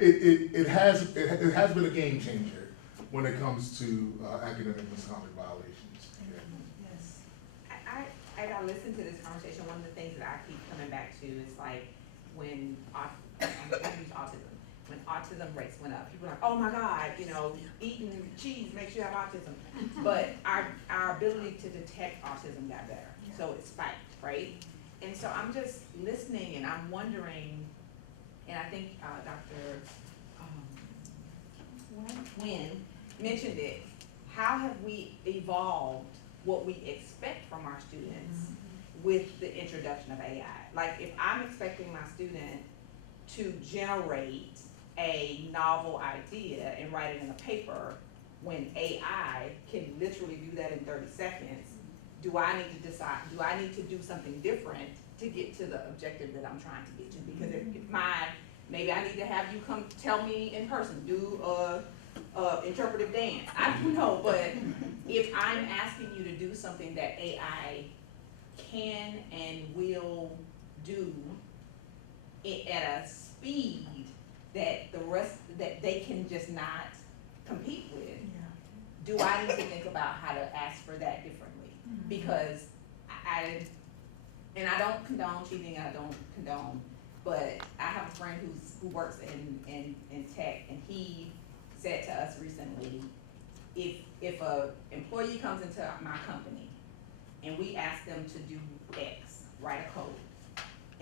it has been a game changer when it comes to academic misconduct violations. Yes. As I listen to this conversation, one of the things that I keep coming back to is like when autism. When autism rates went up, people were like, oh my God, eating cheese makes you have autism. But our ability to detect autism got better, so it spiked, right? And so I'm just listening and I'm wondering, and I think Dr. Nguyen mentioned it, how have we evolved what we expect from our students with the introduction of AI? Like if I'm expecting my student to generate a novel idea and write it in a paper, when AI can literally do that in 30 seconds, do I need to decide, do I need to do something different to get to the objective that I'm trying to get to? Because if maybe I need to have you come tell me in person, do a interpretive dance. I don't know, but if I'm asking you to do something that AI can and will do it at a speed that they can just not compete with, do I need to think about how to ask for that differently? Because I don't condone cheating, I don't condone, but I have a friend who works in tech, and he said to us recently, if a employee comes into my company and we ask them to do X, write a code,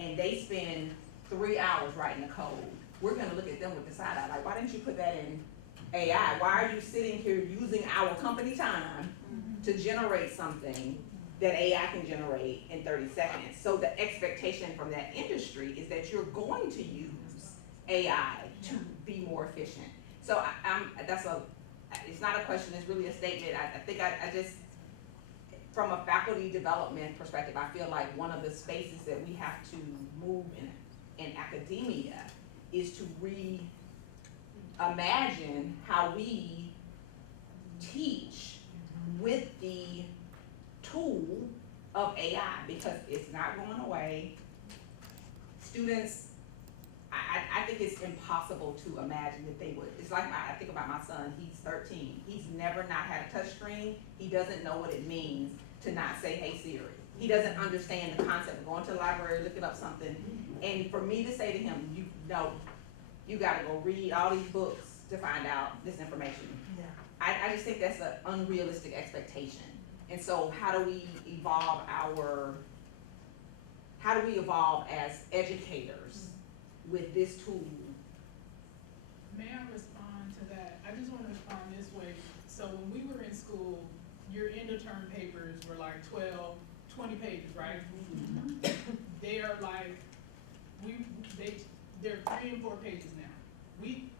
and they spend 3 hours writing the code, we're gonna look at them with the side eye, like, why didn't you put that in AI? Why are you sitting here using our company time to generate something that AI can generate in 30 seconds? So the expectation from that industry is that you're going to use AI to be more efficient. So it's not a question, it's really a statement. I think I just, from a faculty development perspective, I feel like one of the spaces that we have to move in academia is to reimagine how we teach with the tool of AI, because it's not going away. Students, I think it's impossible to imagine that they would. It's like I think about my son, he's 13. He's never not had a touch screen. He doesn't know what it means to not say, hey Siri. He doesn't understand the concept of going to the library, looking up something. And for me to say to him, you gotta go read all these books to find out this information. I just think that's an unrealistic expectation. And so how do we evolve as educators with this tool? May I respond to that? I just want to respond this way. So when we were in school, your end of term papers were like 12, 20 pages, right? They are like, they're 3 and 4 pages now.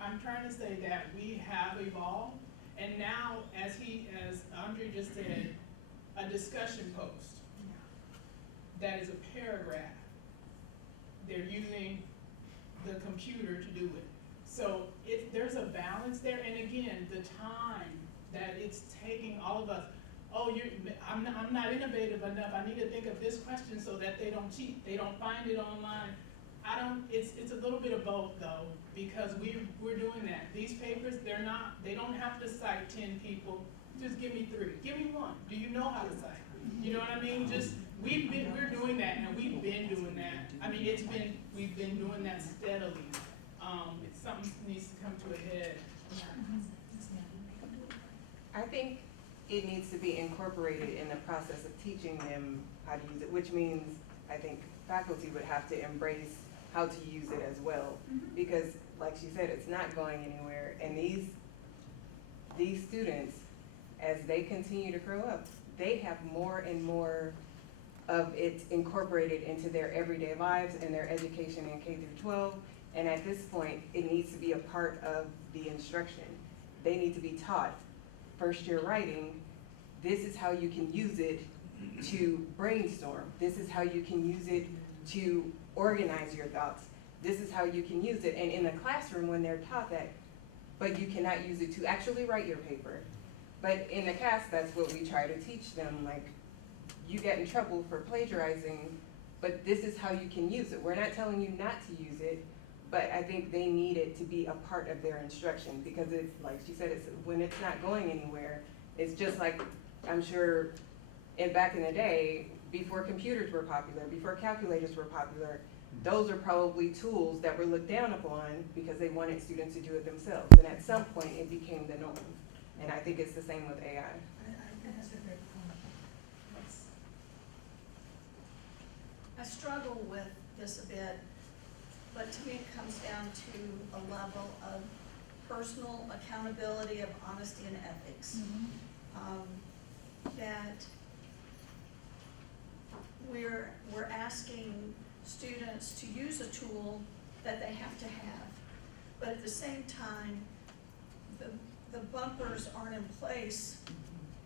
I'm trying to say that we have evolved, And now, as Andre just said, a discussion post that is a paragraph, they're using the computer to do it. So there's a balance there, and again, the time that it's taking all of us, I'm not innovative enough, I need to think of this question so that they don't cheat, they don't find it online. It's a little bit of both though, because we're doing that. These papers, they don't have to cite 10 people, just give me 3, give me 1. Do you know how to cite? You know what I mean? We're doing that, and we've been doing that. I mean, we've been doing that steadily. Something needs to come to a head. I think it needs to be incorporated in the process of teaching them how to use it, which means I think faculty would have to embrace how to use it as well. Because like she said, it's not going anywhere. And these students, as they continue to grow up, they have more and more of it incorporated into their everyday lives and their education in K through 12. And at this point, it needs to be a part of the instruction. They need to be taught first year writing, this is how you can use it to brainstorm. This is how you can use it to organize your thoughts. This is how you can use it. And in the classroom, when they're taught that, but you cannot use it to actually write your paper. But in the class, that's what we try to teach them, like, you get in trouble for plagiarizing, but this is how you can use it. We're not telling you not to use it, but I think they need it to be a part of their instruction, because it's, like she said, when it's not going anywhere, it's just like, I'm sure, back in the day, before computers were popular, before calculators were popular, those are probably tools that were looked down upon because they wanted students to do it themselves. And at some point, it became the norm. And I think it's the same with AI. I think that's a great point. I struggle with this a bit, but to me it comes down to a level of personal accountability, of honesty and ethics. That we're asking students to use a tool that they have to have, but at the same time, the bumpers aren't in place,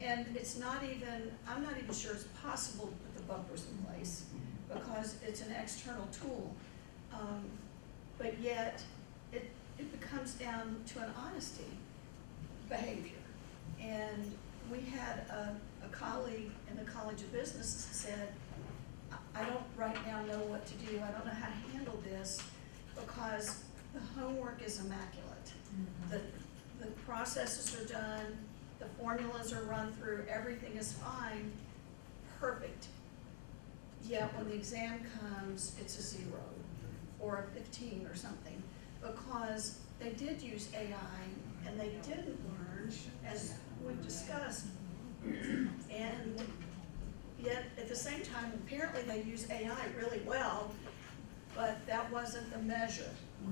and I'm not even sure it's possible to put the bumpers in place because it's an external tool. But yet, it comes down to an honesty behavior. And we had a colleague in the College of Business that said, I don't right now know what to do, I don't know how to handle this because the homework is immaculate. The processes are done, the formulas are run through, everything is fine, perfect. Yet when the exam comes, it's a 0 or a 15 or something, because they did use AI and they didn't learn, as we've discussed. And yet at the same time, apparently they use AI really well, but that wasn't the measure.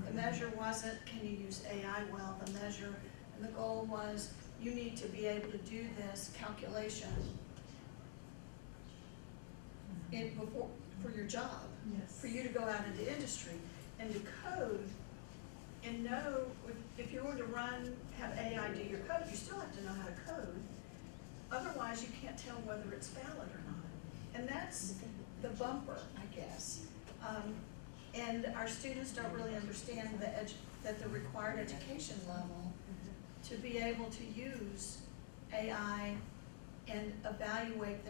The measure wasn't, can you use AI well? The measure and the goal was, you need to be able to do this calculation for your job, for you to go out into industry and to code and know if you're going to have AI do your code, you still have to know how to code. Otherwise, you can't tell whether it's valid or not. And that's the bumper, I guess. And our students don't really understand that the required education level to be able to use AI and evaluate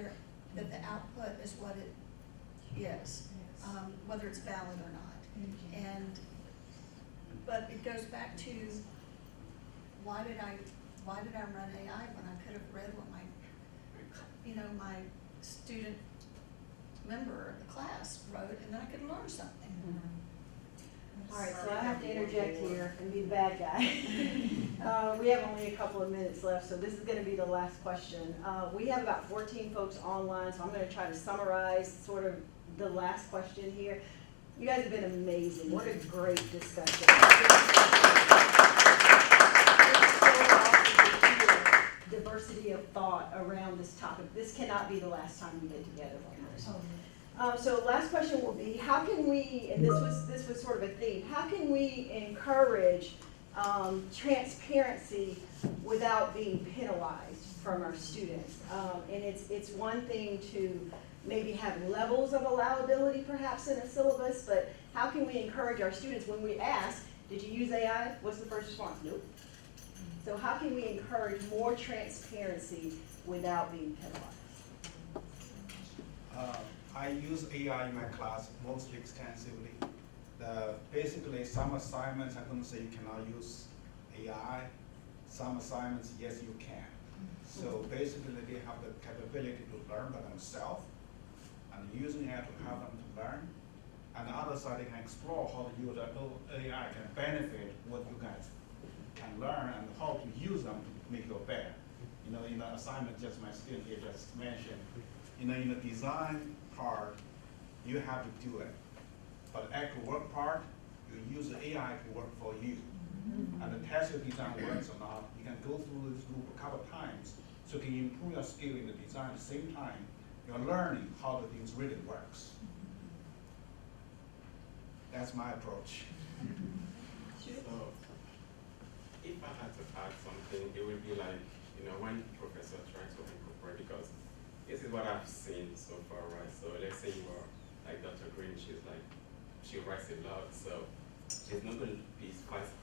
that the output is what it is, whether it's valid or not. But it goes back to, why did I run AI when I could have read what my student member of the class wrote, and then I could learn something. All right, so I have to interject here and be the bad guy. We have only a couple of minutes left, so this is gonna be the last question. We have about 14 folks online, so I'm gonna try to summarize sort of the last question here. You guys have been amazing. What a great discussion. It's so awesome to hear diversity of thought around this topic. This cannot be the last time we get together like this. So last question will be, how can we, and this was sort of a theme, how can we encourage transparency without being penalized from our students. And it's one thing to maybe have levels of allowability perhaps in a syllabus, but how can we encourage our students when we ask, did you use AI? What's the first response? Nope. So how can we encourage more transparency without being penalized? I use AI in my class most extensively. Basically, some assignments, I'm going to say you cannot use AI. Some assignments, yes, you can. So basically, they have the capability to learn by themselves, and using it to help them to learn. And the other side, they can explore how to use AI can benefit what you guys can learn and how to use them to make you better. You know, in the assignment, just my student here just mentioned, you know, in the design part, you have to do it. But the actual work part, you use the AI to work for you. And the test your design works or not, you can go through this loop a couple of times, so you can improve your skill in the design at the same time, you're learning how the things really works. That's my approach. So, if I had to add something, it would be like, you know, when professor tries to incorporate, because this is what I've seen so far, right? So let's say you are like Dr. Green, she writes a lot, so she's not going to be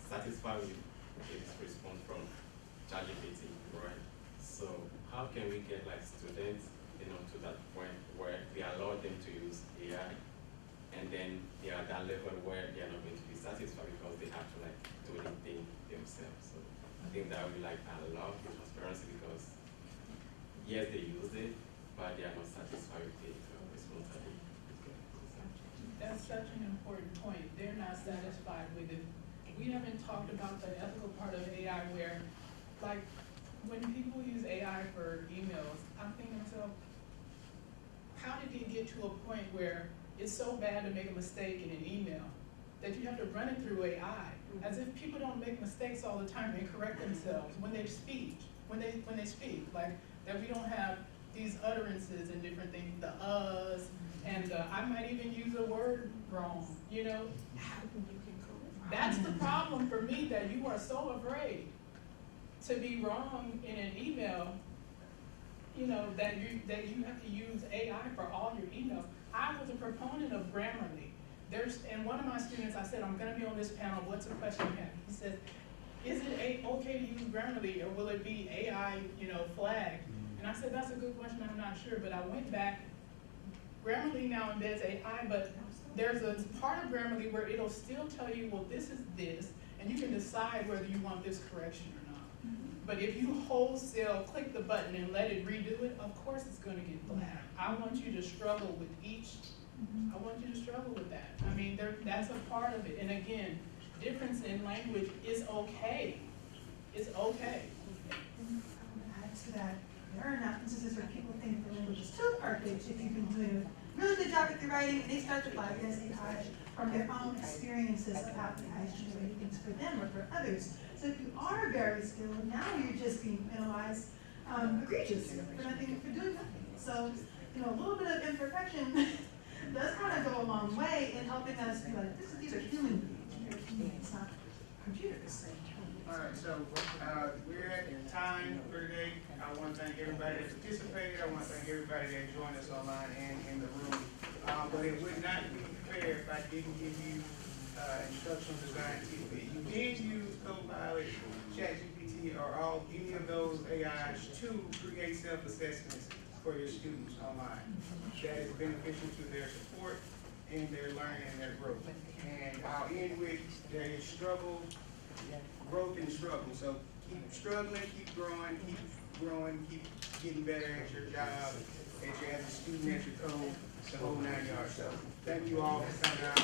satisfied with this response from ChatGPT, right? So how can we get like students, you know, to that point where we allow them to use AI, and then they are at that level where they are not going to be satisfied because they have to like do anything themselves. So I think that would like allow the transparency, because yes, they use it, but they are not satisfied with the response that they get. That's such an important point. They're not satisfied with it. We haven't talked about the ethical part of AI where, like, when people use AI for emails, I'm thinking to myself, how did it get to a point where it's so bad to make a mistake in an email that you have to run it through AI? As if people don't make mistakes all the time and correct themselves when they speak, when they speak, like that we don't have these utterances and different things, the uhs, and I might even use a word wrong, you know? That's the problem for me, that you are so afraid to be wrong in an email, you know, that you have to use AI for all your emails. I was a proponent of Grammarly. And one of my students, I said, I'm gonna be on this panel, what's the question you have? He said, is it okay to use Grammarly, or will it be AI, you know, flagged? And I said, that's a good question, I'm not sure, but I went back. Grammarly now embeds AI, but there's a part of Grammarly where it'll still tell you, well, this is this, and you can decide whether you want this correction or not. But if you wholesale click the button and let it redo it, of course it's gonna get flagged. I want you to struggle with each, I want you to struggle with that. I mean, that's a part of it. And again, difference in language is okay. It's okay. Add to that, there are enough instances where people think the language is too perfect if you've been doing a really good job with your writing, and they start to flag it as AI from their own experiences of how AI is generating things for them or for others. So if you are very skilled, now you're just being penalized egregiously for nothing, for doing nothing. So, you know, a little bit of imperfection does kind of go a long way in helping us be like, these are human beings, it's not computers. All right, so we're at time for today. I want to thank everybody that participated. I want to thank everybody that joined us online and in the room. But it would not be fair if I didn't give you instructions designed to get fit. You can use Copilot, ChatGPT, or any of those AIs to create self-assessments for your students online. That is beneficial to their support and their learning and their growth. And I'll end with there is struggle, growth and struggle. So keep struggling, keep growing, keep getting better at your job, as a student, at your code, the whole 9 yards. So thank you all for coming out.